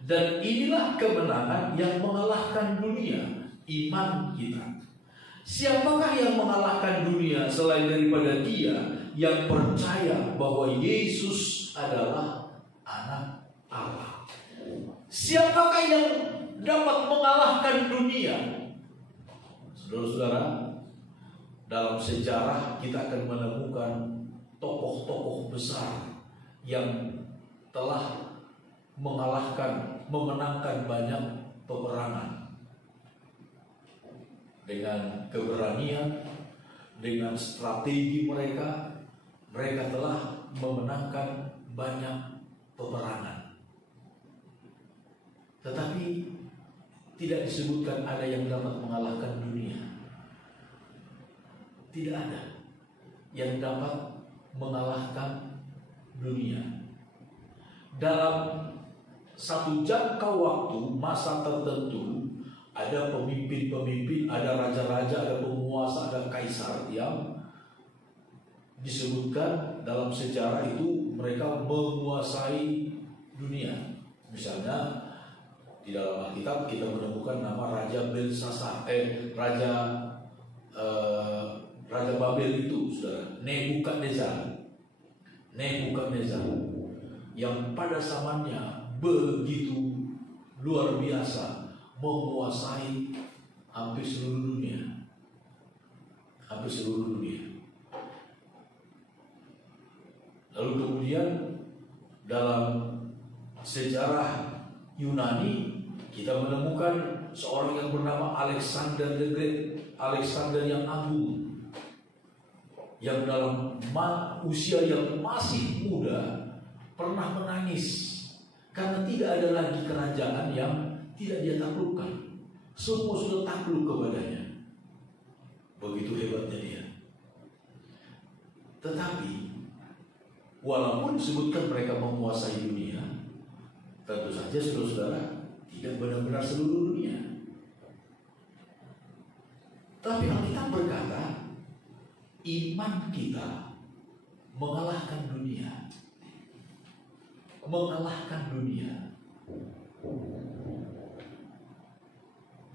Dan inilah kemenangan yang mengalahkan dunia, iman kita. Siapakah yang mengalahkan dunia selain daripada Dia yang percaya bahwa Yesus adalah Anak Allah? Siapakah yang dapat mengalahkan dunia? Saudara-saudara, dalam sejarah kita akan menemukan tokoh-tokoh besar yang telah memenangkan banyak peperangan dengan keberanian, dengan strategi mereka telah memenangkan banyak peperangan. Tetapi tidak disebutkan ada yang dapat mengalahkan dunia. Tidak ada yang dapat mengalahkan dunia. Dalam satu jangka waktu, masa tertentu, ada pemimpin-pemimpin, ada raja-raja, ada penguasa, ada kaisar yang disebutkan dalam sejarah itu mereka menguasai dunia. Misalnya di dalam Alkitab kita menemukan nama Raja Belsasar, Raja Babel itu, saudara, Nebukadnezar, yang pada zamannya begitu luar biasa, menguasai hampir seluruh dunia. Lalu kemudian dalam sejarah Yunani kita menemukan seorang yang bernama Alexander the Great, Alexander yang agung, yang dalam usia yang masih muda pernah menangis karena tidak ada lagi kerajaan yang tidak dia taklukkan. Semua sudah takluk kepadanya. Begitu hebatnya dia. Tetapi Walaupun disebutkan mereka menguasai dunia, tentu saja saudara-saudara tidak benar-benar seluruh dunia. Tapi Alkitab berkata, iman kita mengalahkan dunia. Mengalahkan dunia.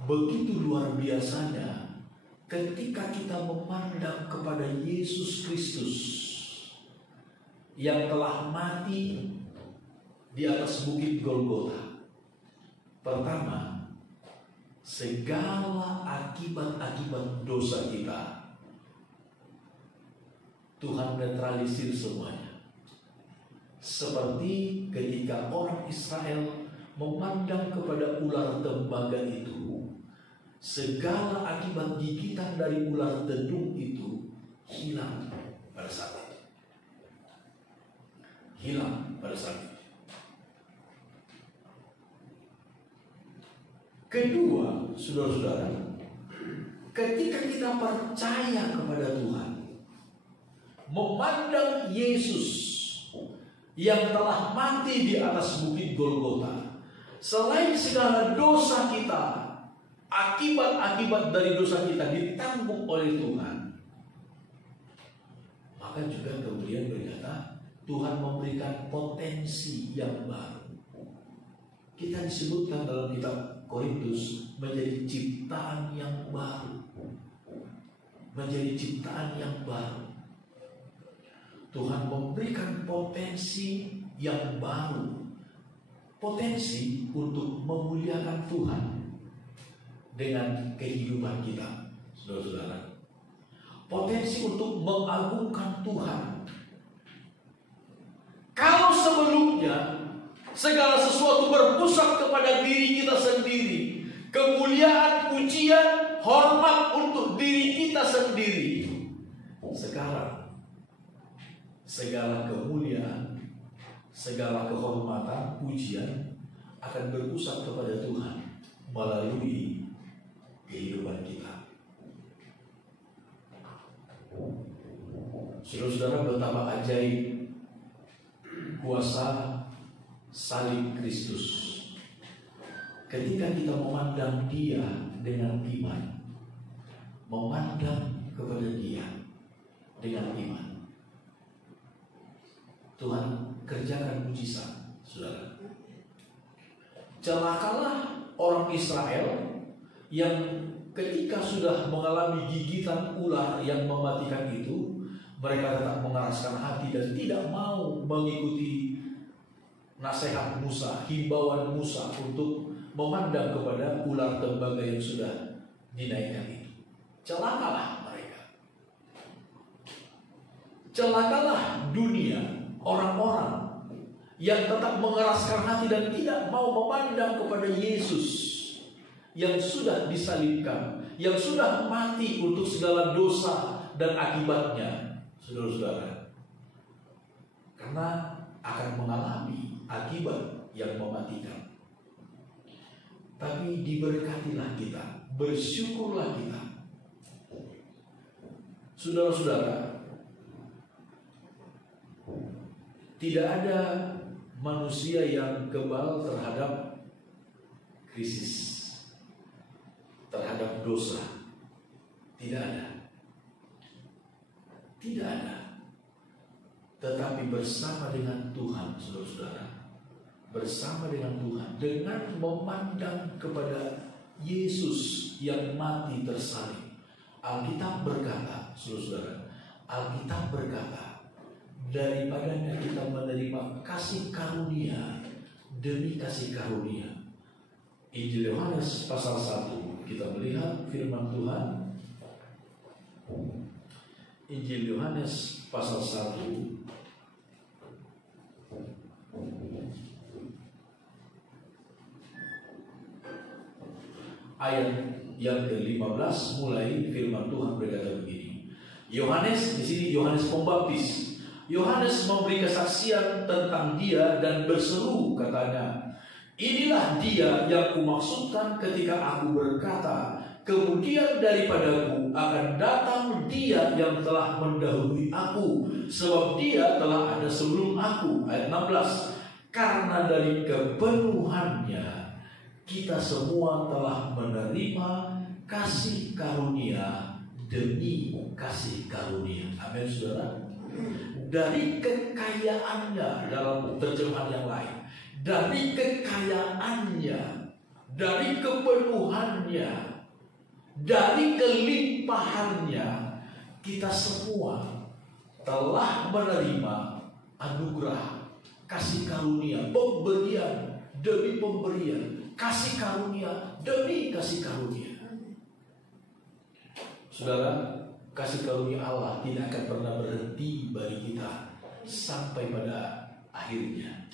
Begitu luar biasanya ketika kita memandang kepada Yesus Kristus yang telah mati di atas bukit Golgota. Pertama, segala akibat-akibat dosa kita Tuhan netralisir semuanya. Seperti ketika orang Israel memandang kepada ular tembaga itu, segala akibat gigitan dari ular tedung itu hilang pada saat itu. Hilang pada saat itu. Kedua, saudara-saudara, ketika kita percaya kepada Tuhan, memandang Yesus yang telah mati di atas bukit Golgota, selain segala dosa kita, akibat-akibat dari dosa kita ditanggung oleh Tuhan, maka juga kemudian berkata Tuhan memberikan potensi yang baru. Kita disebutkan dalam kitab Korintus menjadi ciptaan yang baru. Menjadi ciptaan yang baru. Tuhan memberikan potensi yang baru. Potensi untuk memuliakan Tuhan dengan kehidupan kita, saudara-saudara. Potensi untuk mengagungkan Tuhan. Kalau sebelumnya segala sesuatu berpusat kepada diri kita sendiri, kemuliaan, pujian, hormat untuk diri kita sendiri, sekarang segala kemuliaan, segala kehormatan, pujian akan berpusat kepada Tuhan melalui kehidupan kita. Saudara-saudara, betapa ajaib kuasa salib Kristus. Ketika kita memandang Dia dengan iman, memandang kepada Dia dengan iman, Tuhan kerjakan mujizat, saudara. Celakalah orang Israel yang ketika sudah mengalami gigitan ular yang mematikan itu, mereka tetap mengeraskan hati dan tidak mau mengikuti nasihat Musa, himbauan Musa untuk memandang kepada ular tembaga yang sudah dinaikkan itu. Celakalah mereka. Celakalah dunia, orang-orang yang tetap mengeraskan hati dan tidak mau memandang kepada Yesus yang sudah disalibkan, yang sudah mati untuk segala dosa dan akibatnya, saudara-saudara. Karena akan mengalami akibat yang mematikan. Tapi diberkatilah kita, bersyukurlah kita. Saudara-saudara, tidak ada manusia yang kebal terhadap krisis, terhadap dosa. Tidak ada. Tidak ada. Tetapi bersama dengan Tuhan, saudara-saudara, bersama dengan Tuhan, dengan memandang kepada Yesus yang mati tersalib, Alkitab berkata, saudara-saudara, Alkitab berkata, daripadanya kita menerima kasih karunia demi kasih karunia. Injil Yohanes pasal 1, kita melihat firman Tuhan. Injil Yohanes pasal 1 ayat yang ke-15, mulai firman Tuhan berkata begini. Yohanes, di sini Yohanes Pembaptis. Yohanes memberi kesaksian tentang Dia dan berseru, katanya, inilah Dia yang kumaksudkan ketika aku berkata, kemudian daripadaku akan datang Dia yang telah mendahului aku, sebab Dia telah ada sebelum aku. Ayat 16. Karena dari kepenuhannya kita semua telah menerima kasih karunia demi kasih karunia. Amin, saudara. Dari kekayaannya, dalam terjemahan yang lain, dari kekayaannya, dari kepenuhannya, dari kelimpahannya, kita semua telah menerima anugerah, kasih karunia, pemberian demi pemberian, kasih karunia demi kasih karunia. Saudara, kasih karunia Allah tidak akan pernah berhenti bagi kita sampai pada akhirnya.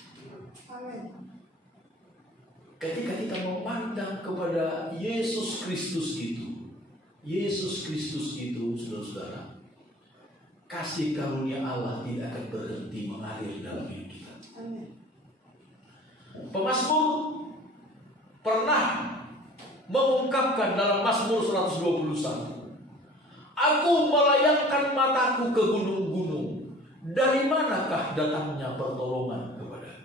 Ketika kita memandang kepada Yesus Kristus itu, saudara-saudara, kasih karunia Allah tidak akan berhenti mengalir dalam hidup kita. Pemazmur pernah mengungkapkan dalam Mazmur 121, aku melayangkan mataku ke gunung-gunung, dari manakah datangnya pertolongan kepadaku?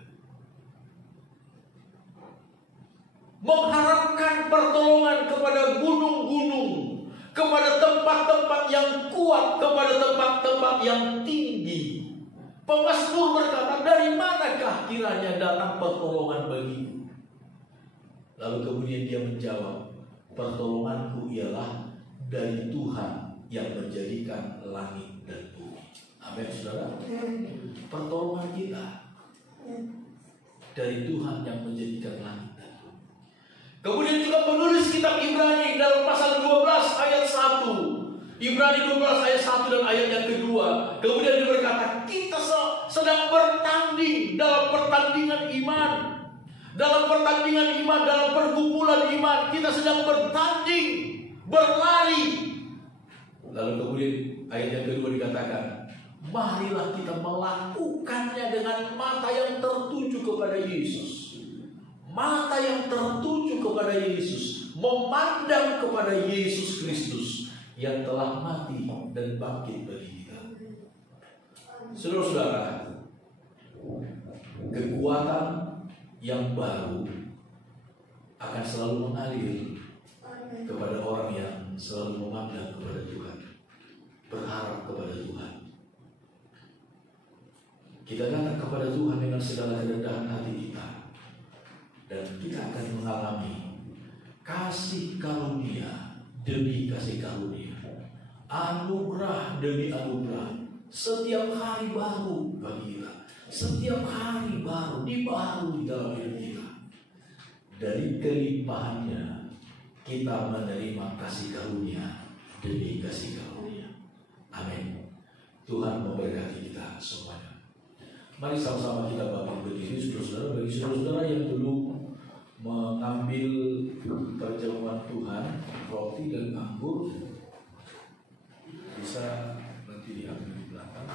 Mengharapkan pertolongan kepada gunung-gunung, kepada tempat-tempat yang kuat, kepada tempat-tempat yang tinggi. Pemazmur berkata, dari manakah kiranya datang pertolongan bagiku? Lalu kemudian dia menjawab, pertolonganku ialah dari Tuhan yang menjadikan langit dan bumi. Amin, saudara. Pertolongan kita dari Tuhan yang menjadikan langit dan bumi. Kemudian juga penulis kitab Ibrani dalam pasal 12 ayat 1. Ibrani 12 ayat 1 dan ayat yang kedua. Kemudian dia berkata, kita sedang bertanding dalam pertandingan iman. Dalam pertandingan iman, dalam pergumulan iman, kita sedang bertanding, berlari. Lalu kemudian ayat yang kedua dikatakan, marilah kita melakukannya dengan mata yang tertuju kepada Yesus. Mata yang tertuju kepada Yesus, memandang kepada Yesus Kristus yang telah mati dan bangkit bagi kita. Saudara-saudara, kekuatan yang baru akan selalu mengalir kepada orang yang selalu memandang kepada Tuhan, berharap kepada Tuhan. Kita datang kepada Tuhan dengan segala kerendahan hati kita, dan kita akan mengalami kasih karunia demi kasih karunia, anugerah demi anugerah. Setiap hari baru bagi kita, setiap hari baru dibaharui dalam hidup kita. Dari kelimpahannya kita menerima kasih karunia demi kasih karunia. Amin. Tuhan memberkati kita semuanya. Mari sama-sama kita bangkit berdiri, saudara-saudara. Bagi saudara-saudara yang belum mengambil perjamuan Tuhan, roti dan anggur, bisa nanti diambil di belakang.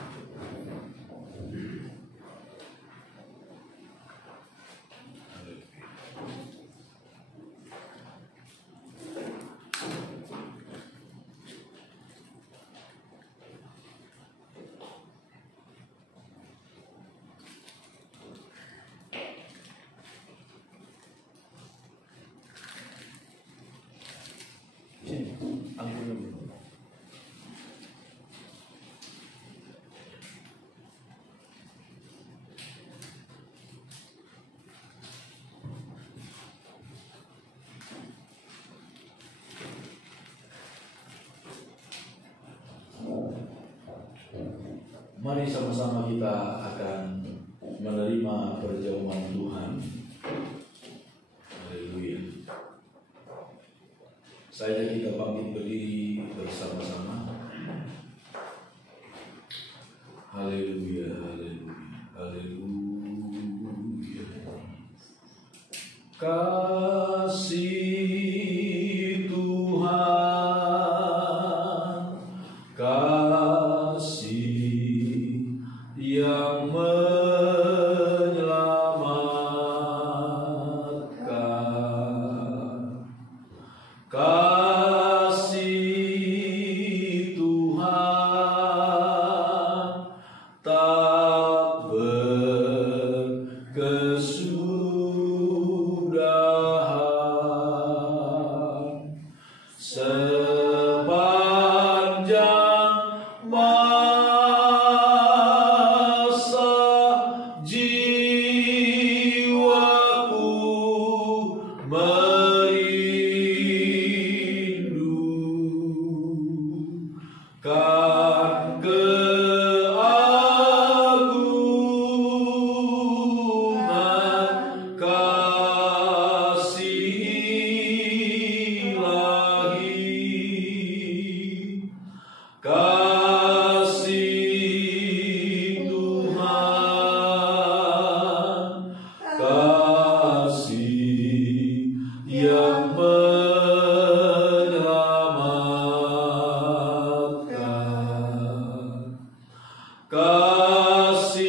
Mari sama-sama kita akan menerima perjamuan Tuhan. Haleluya. Saya kita bangkit berdiri bersama-sama. Haleluya, haleluya, haleluya. Kasih Tuhan, kasih yang menyelamatkan, kasih Kasih Tuhan, kasih yang menyelamatkan. Kasih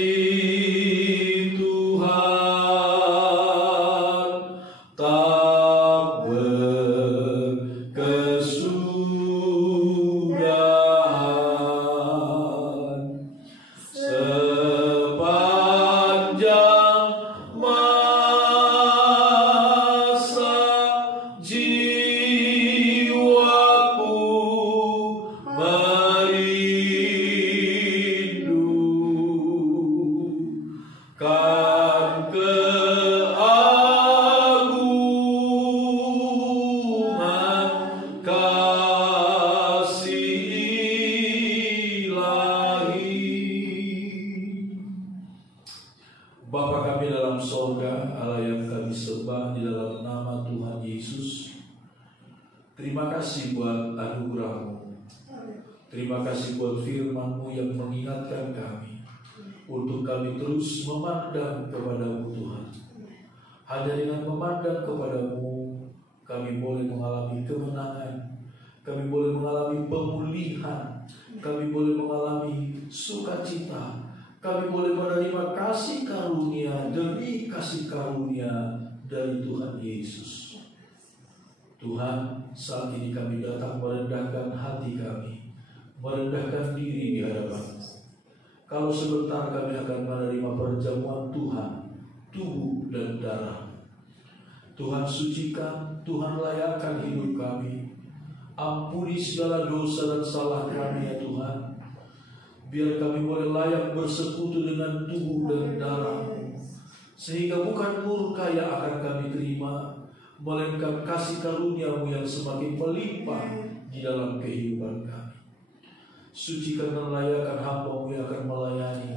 Tuhan tak berkesudahan. Sepanjang masa jiwaku merindu kan keagungan kasih ilahi. Bapa kami dalam sorga, Allah yang kami sembah di dalam nama Tuhan Yesus, terima kasih buat anugerah-Mu. Terima kasih buat firman-Mu yang mengingatkan kami untuk kami terus memandang kepada-Mu Tuhan. Hanya dengan memandang kepada-Mu, kami boleh mengalami kemenangan, kami boleh mengalami pemulihan, kami boleh mengalami sukacita, kami boleh menerima kasih karunia demi kasih karunia dari Tuhan Yesus. Tuhan, saat ini kami datang merendahkan hati kami, merendahkan diri di hadapan-Mu. Kalau sebentar kami akan menerima perjamuan Tuhan, tubuh dan darah. Tuhan sucikan, Tuhan layakkan hidup kami. Ampuni segala dosa dan salah kami ya Tuhan. Biar kami boleh layak bersekutu dengan tubuh dan darah-Mu, sehingga bukan murka yang akan kami terima, melainkan kasih karunia-Mu yang semakin melimpah di dalam kehidupan kami. Sucikan dan layakkan hamba-Mu yang akan melayani.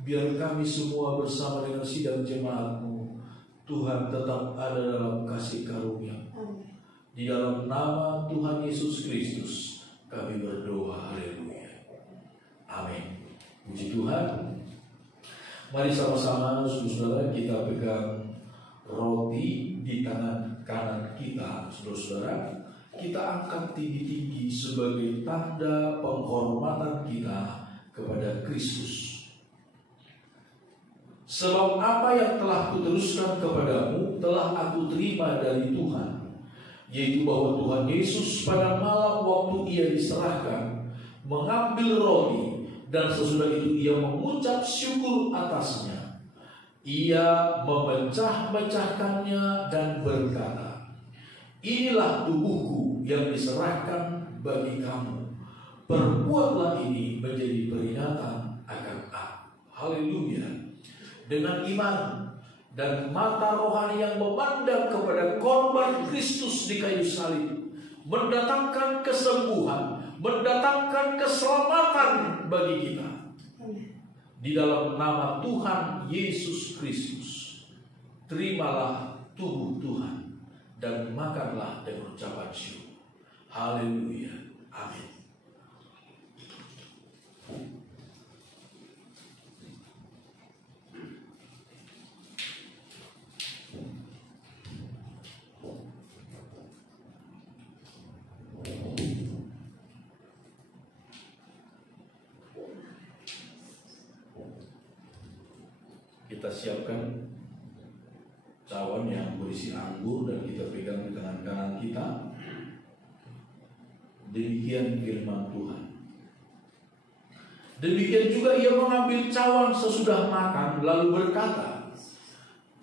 Biar kami semua bersama dengan sidang jemaat-Mu, Tuhan tetap ada dalam kasih karunia. Di dalam nama Tuhan Yesus Kristus kami berdoa. Haleluya. Amin. Puji Tuhan. Mari sama-sama saudara kita pegang roti di tangan kanan kita, saudara-saudara. Kita angkat tinggi-tinggi sebagai tanda penghormatan kita kepada Kristus. Sebab apa yang telah kuteruskan kepadamu telah aku terima dari Tuhan, yaitu bahwa Tuhan Yesus pada malam waktu Ia diserahkan mengambil roti, dan sesudah itu Ia mengucap syukur atasnya. Ia memecah-mecahkannya dan berkata, "Inilah tubuhku yang diserahkan bagi kamu. Perbuatlah ini menjadi peringatan akan aku." Haleluya. Dengan iman dan mata rohani yang memandang kepada korban Kristus di kayu salib, mendatangkan kesembuhan, mendatangkan keselamatan bagi kita. Di dalam nama Tuhan Yesus Kristus, terimalah tubuh Tuhan dan makanlah dengan ucapan syukur. Haleluya. Amin. Kita siapkan cawan yang berisi anggur dan kita pegang di tangan kanan kita. Demikian firman Tuhan. Demikian juga Ia mengambil cawan sesudah makan lalu berkata,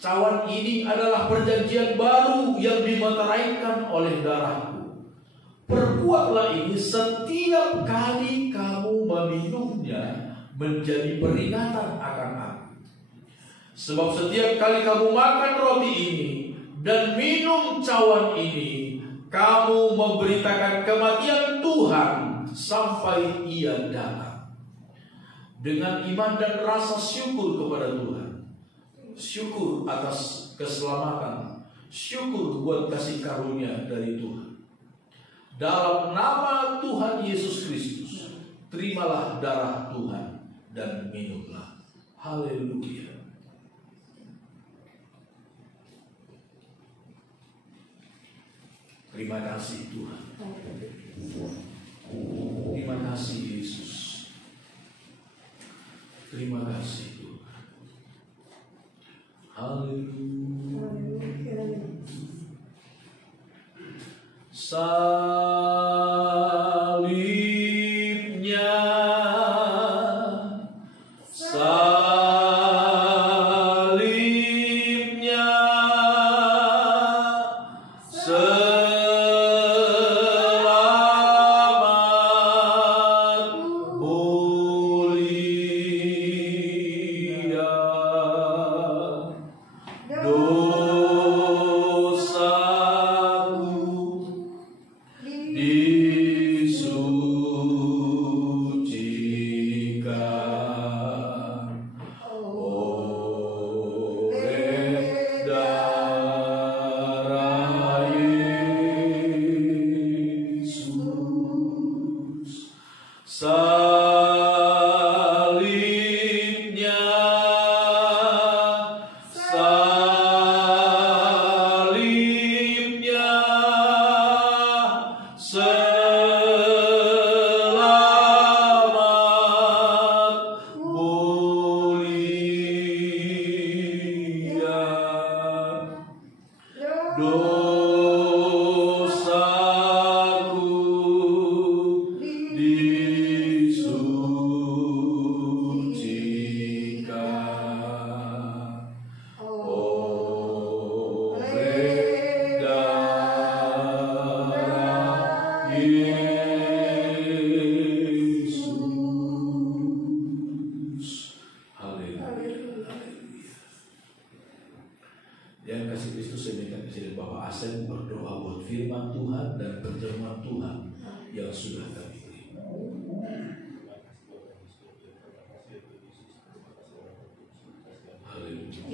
"Cawan ini adalah perjanjian baru yang dimeteraikan oleh darahku. Perbuatlah ini setiap kali kamu meminumnya menjadi peringatan akan aku. Sebab setiap kali kamu makan roti ini dan minum cawan ini, kamu memberitakan kematian Tuhan sampai Ia datang." Dengan iman dan rasa syukur kepada Tuhan, syukur atas keselamatan, syukur buat kasih karunia dari Tuhan, dalam nama Tuhan Yesus Kristus, terimalah darah Tuhan dan minumlah. Haleluya. Terima kasih Tuhan. Terima kasih Yesus. Terima kasih Tuhan. Haleluya. Salibnya, salibnya, selamat mulia, dosaku disucikan oleh darah Yesus. Salibnya, salibnya, selamat mulia, dosaku disucikan oleh darah Yesus. Haleluya. Yang kasih Kristus, saya minta Presiden Bapak Asem berdoa buat firman Tuhan dan perjamuan Tuhan yang sudah kami terima. Haleluya.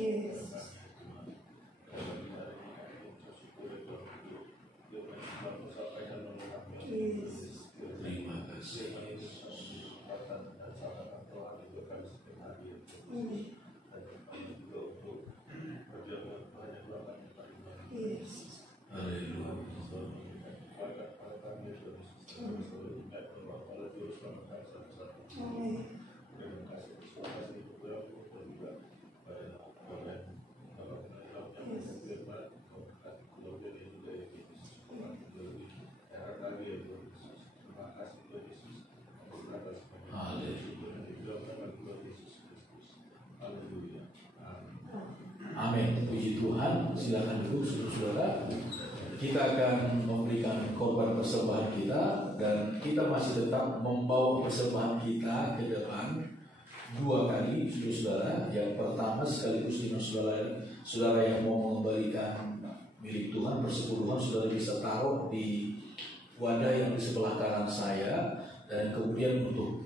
Terima kasih Yesus. Haleluya. Amin. Puji Tuhan. Silakan dulu saudara-saudara. Kita akan memberikan korban persembahan kita, dan kita masih tetap membawa persembahan kita ke depan 2 kali, saudara. Yang pertama sekaligus dengan saudara yang mau mengembalikan milik Tuhan, persepuluhan, saudara bisa taruh di wadah yang di sebelah kanan saya, dan kemudian untuk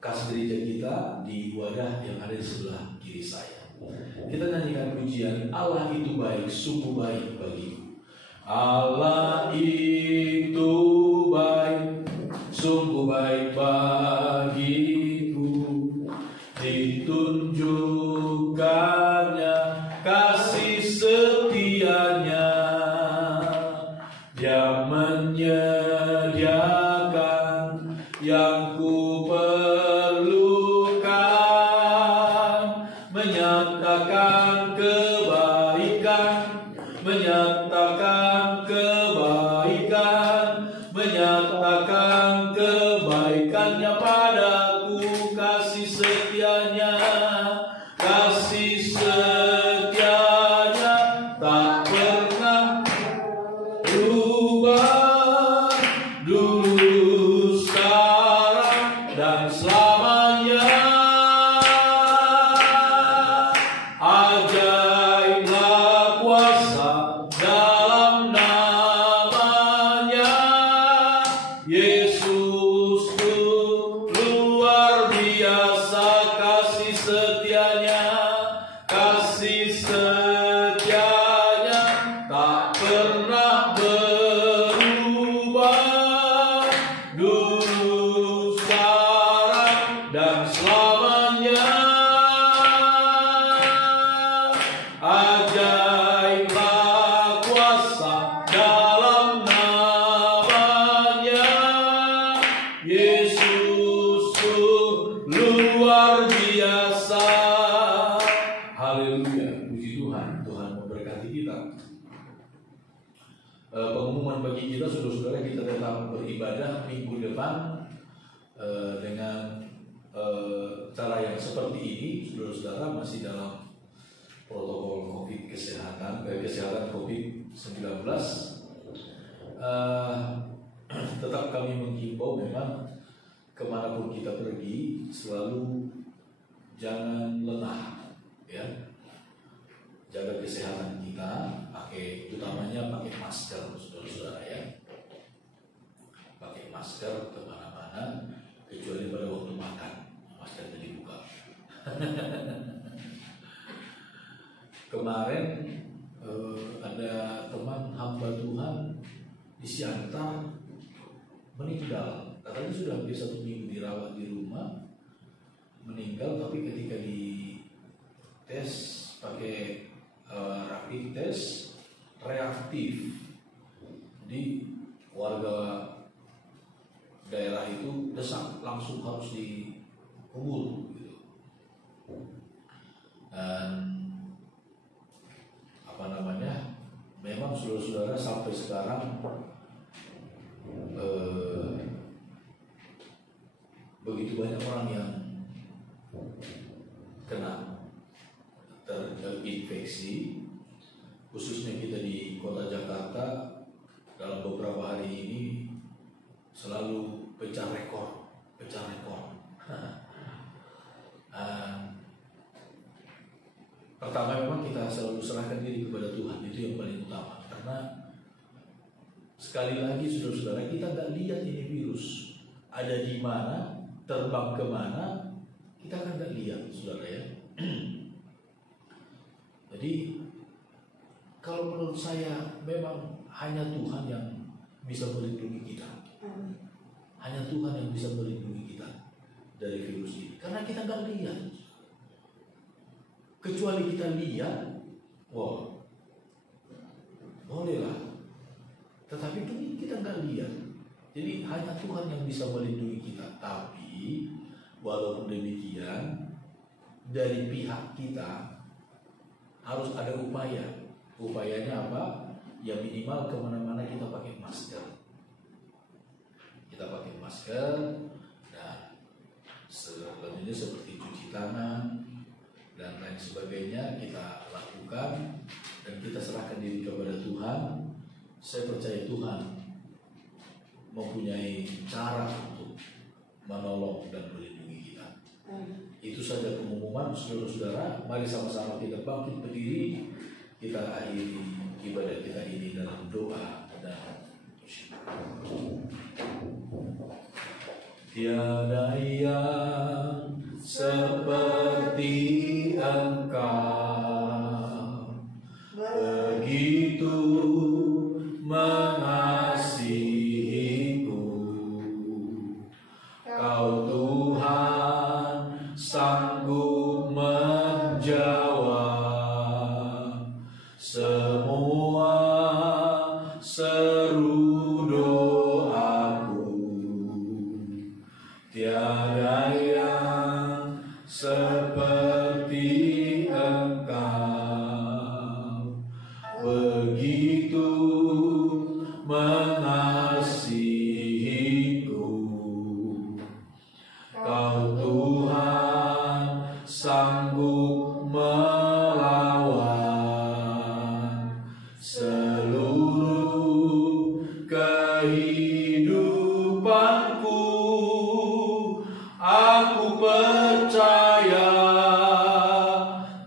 kas gereja kita di wadah yang ada di sebelah kiri saya. Kita nyanyikan pujian Allah itu baik, sungguh baik bagiku. Allah itu baik, sungguh baik bagiku. Ditunjukkannya kasih setianya, Dia menyediakan yang ku perlukan, menyatakan kebaikan, menyatakan kebaikan, menyatakan kebaikannya padaku, kasih setianya, kasih setianya tak pernah berubah, dulu, sekarang, dan selamanya. Ajaiblah kuasa dalam namanya, Yesus tuh luar biasa kasih setianya, kasih setianya tak pernah berubah, dulu, sekarang, bagi kita saudara-saudara, kita tetap beribadah minggu depan dengan cara yang seperti ini, saudara-saudara, masih dalam protokol COVID kesehatan COVID-19. Tetap kami menghimbau memang kemanapun kita pergi selalu jangan lengah, ya. Jaga kesehatan kita, utamanya pakai masker, saudara-saudara, ya. Pakai masker kemana-mana, kecuali pada waktu makan, maskernya dibuka. Kemarin ada teman hamba Tuhan di Siantar meninggal, katanya sudah hampir 1 minggu dirawat di rumah, meninggal, tapi ketika di tes pakai rapid test reaktif. Di warga daerah itu desak, langsung harus dikubur gitu. Dan memang saudara-saudara sampai sekarang begitu banyak orang yang kena terinfeksi, khususnya kita di kota Jakarta dalam beberapa hari ini selalu pecah rekor. Pertama memang kita selalu serahkan diri kepada Tuhan, itu yang paling utama. Karena sekali lagi saudara-saudara, kita nggak lihat ini virus ada di mana, terbang kemana, kita kan nggak lihat, saudara, ya. Jadi kalau menurut saya memang hanya Tuhan yang bisa melindungi kita. Hanya Tuhan yang bisa melindungi kita dari virus ini. Karena kita nggak lihat. Kecuali kita lihat, wah, bolehlah. Tetapi kita nggak lihat. Jadi hanya Tuhan yang bisa melindungi kita. Tapi walaupun demikian, dari pihak kita harus ada upaya. Upayanya apa? Ya minimal kemana-mana kita pakai masker. Kita pakai masker dan selanjutnya seperti cuci tangan dan lain sebagainya kita lakukan dan kita serahkan diri kepada Tuhan. Saya percaya Tuhan mempunyai cara untuk menolong dan melindungi kita. Itu saja pengumuman, saudara-saudara. Mari sama-sama kita bangkit berdiri, kita akhiri ibadah kita ini dalam doa dan tiada yang seperti Engkau, begitu mengasihiku. Kau Tuhan sanggup menjawab semua seru doaku. Tiada yang seperti Engkau, begitu mengasihiku. Kau Tuhan sanggup melawan seluruh kehidupanku. Aku percaya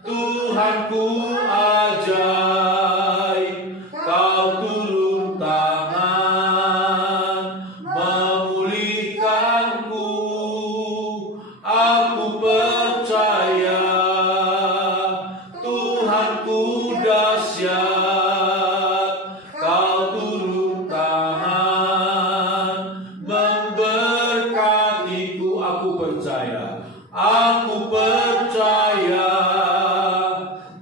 Tuhanku ajaib, Kau turun tangan memulihkanku. Aku percaya Tuhanku dahsyat, Kau turun tangan memberkatiku. Aku percaya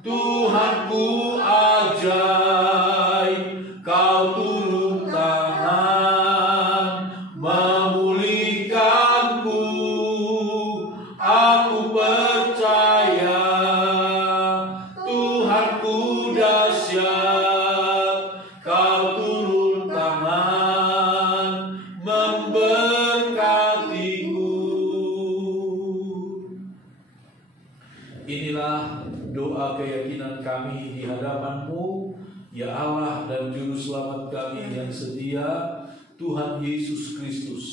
Tuhanku ajaib, Kau turun tangan memulihkanku. Aku percaya Tuhanku dahsyat, Kau turun tangan Inilah doa keyakinan kami di hadapan-Mu, ya Allah dan Juru Selamat kami yang setia, Tuhan Yesus Kristus.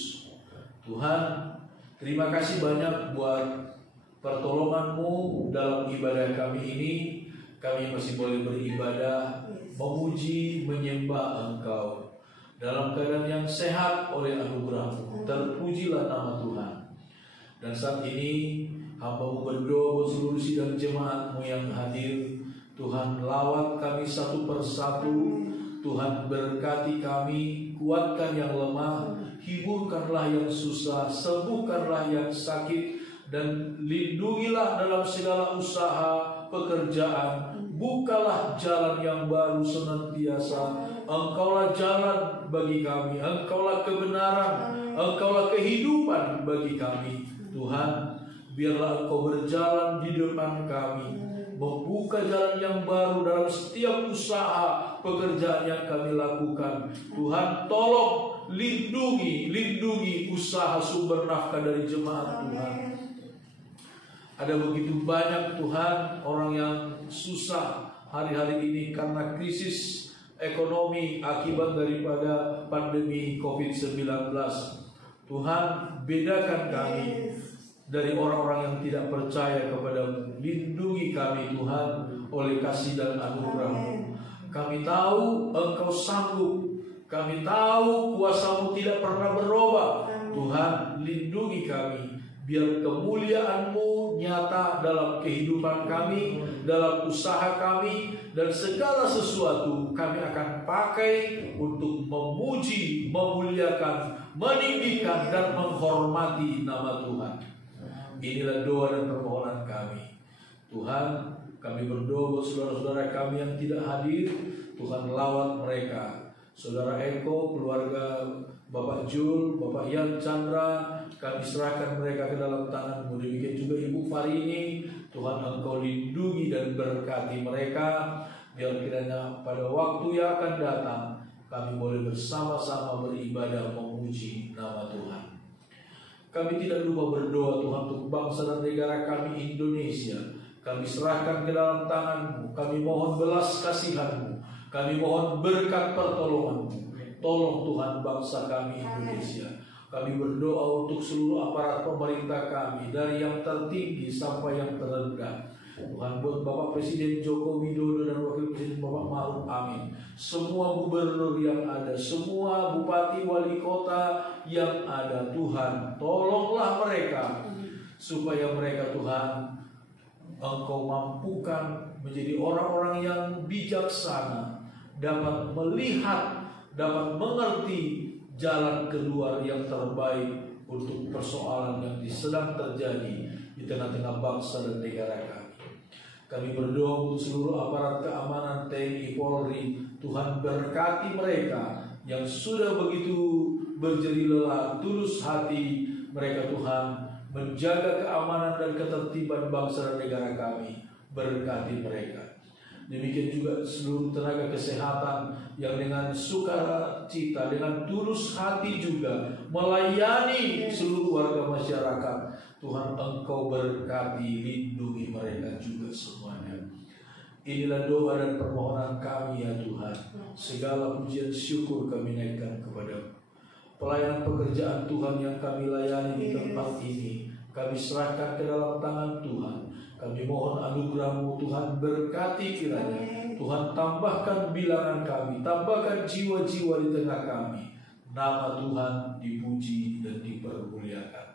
Tuhan, terima kasih banyak buat pertolongan-Mu dalam ibadah kami ini. Kami masih boleh beribadah, memuji, menyembah Engkau dalam keadaan yang sehat oleh anugerah-Mu. Terpujilah nama Tuhan. Dan saat ini hamba-Mu berdoa buat seluruh sidang jemaat-Mu yang hadir. Tuhan, lawat kami satu persatu. Tuhan, berkati kami, kuatkan yang lemah, hiburkanlah yang susah, sembuhkanlah yang sakit, dan lindungilah dalam segala usaha pekerjaan. Bukalah jalan yang baru senantiasa. Engkaulah jalan bagi kami, Engkaulah kebenaran, Engkaulah kehidupan bagi kami. Tuhan, biarlah Engkau berjalan di depan kami, membuka jalan yang baru dalam setiap usaha pekerjaan yang kami lakukan. Tuhan, tolong lindungi usaha sumber nafkah dari jemaat Tuhan. Ada begitu banyak Tuhan orang yang susah hari-hari ini karena krisis ekonomi akibat daripada pandemi COVID-19. Tuhan, bedakan kami dari orang-orang yang tidak percaya kepada-Mu. Lindungi kami Tuhan oleh kasih dan anugerah-Mu. Kami tahu Engkau sanggup. Kami tahu kuasa-Mu tidak pernah berubah. Tuhan, lindungi kami. Biar kemuliaan-Mu nyata dalam kehidupan kami, dalam usaha kami, dan segala sesuatu kami akan pakai untuk memuji, memuliakan, meninggikan, dan menghormati nama Tuhan. Inilah doa dan permohonan kami. Tuhan, kami berdoa buat saudara-saudara kami yang tidak hadir. Tuhan, lawat mereka. Saudara Eko, keluarga Bapak Jul, Bapak Yan Chandra, kami serahkan mereka ke dalam tangan-Mu. Demikian juga Ibu Farini, Tuhan Engkau lindungi dan berkati mereka. Biar kiranya pada waktu yang akan datang, kami boleh bersama-sama beribadah memuji nama Tuhan. Kami tidak lupa berdoa Tuhan untuk bangsa dan negara kami Indonesia. Kami serahkan ke dalam tangan-Mu. Kami mohon belas kasihan-Mu. Kami mohon berkat pertolongan-Mu. Tolong Tuhan bangsa kami Indonesia. Kami berdoa untuk seluruh aparat pemerintah kami, dari yang tertinggi sampai yang terendah. Tuhan, buat Bapak Presiden Joko Widodo dan Wakil Presiden Bapak Ma'ruf Amin, semua gubernur yang ada, semua bupati wali kota yang ada, Tuhan, tolonglah mereka supaya mereka, Tuhan, Engkau mampukan menjadi orang-orang yang bijaksana, dapat melihat, dapat mengerti jalan keluar yang terbaik untuk persoalan yang sedang terjadi di tengah-tengah bangsa dan negara kami. Kami berdoa untuk seluruh aparat keamanan TNI Polri. Tuhan, berkati mereka yang sudah begitu berjeri lelah, tulus hati mereka, Tuhan, menjaga keamanan dan ketertiban bangsa dan negara kami. Berkati mereka. Demikian juga seluruh tenaga kesehatan yang dengan sukacita, dengan tulus hati juga melayani seluruh warga masyarakat. Tuhan, Engkau berkati, lindungi mereka juga semuanya. Inilah doa dan permohonan kami ya Tuhan. Segala pujian syukur kami naikkan kepada-Mu. Pelayanan pekerjaan Tuhan yang kami layani di tempat ini, kami serahkan ke dalam tangan Tuhan. Kami mohon anugerah-Mu Tuhan, berkati kiranya. Tuhan, tambahkan bilangan kami, tambahkan jiwa-jiwa di tengah kami. Nama Tuhan dipuji dan dipermuliakan.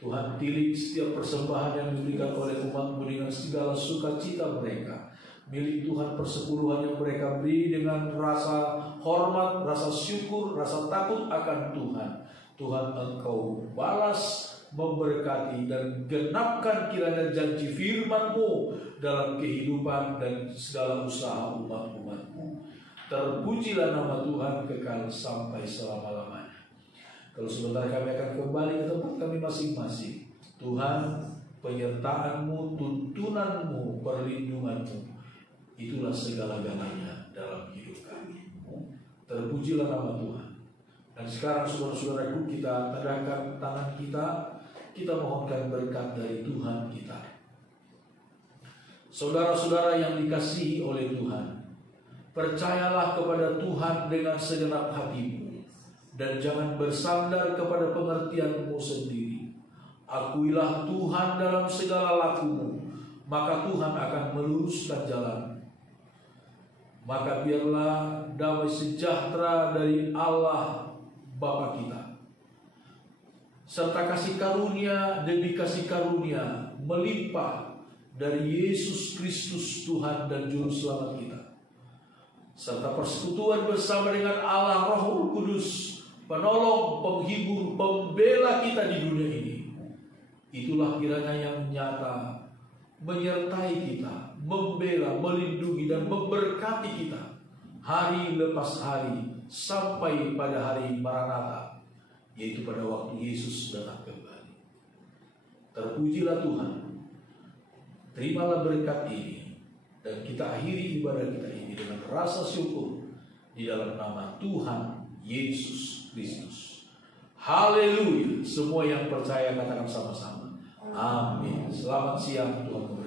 Tuhan, tilik setiap persembahan yang diberikan oleh umat-Mu dengan segala sukacita mereka. Milik Tuhan persepuluhan yang mereka beri dengan rasa hormat, rasa syukur, rasa takut akan Tuhan. Tuhan, Engkau balas, memberkati, dan genapkan kiranya janji firman-Mu dalam kehidupan dan segala usaha umat-umat-Mu. Terpujilah nama Tuhan kekal sampai selama-lamanya. Kalau sebentar kami akan kembali ke tempat kami masing-masing. Tuhan, penyertaan-Mu, tuntunan-Mu, perlindungan-Mu, itulah segala-galanya dalam hidup kami. Terpujilah nama Tuhan. Dan sekarang saudara-saudaraku, kita tadahkan tangan kita mohonkan berkat dari Tuhan kita. Saudara-saudara yang dikasihi oleh Tuhan, percayalah kepada Tuhan dengan segenap hatimu, dan jangan bersandar kepada pengertianmu sendiri. Akuilah Tuhan dalam segala lakumu, maka Tuhan akan meluruskan jalan. Maka biarlah damai sejahtera dari Allah Bapa kita, serta kasih karunia demi kasih karunia melimpah dari Yesus Kristus Tuhan dan Juru Selamat kita, serta persekutuan bersama dengan Allah Roh Kudus, penolong, penghibur, pembela kita di dunia ini. Itulah kiranya yang nyata menyertai kita, membela, melindungi, dan memberkati kita hari lepas hari sampai pada hari Maranatha, yaitu pada waktu Yesus datang kembali. Terpujilah Tuhan. Terimalah berkat ini, dan kita akhiri ibadah kita ini dengan rasa syukur di dalam nama Tuhan Yesus Kristus. Haleluya. Semua yang percaya katakan sama-sama. Amin. Selamat siang, Tuhan.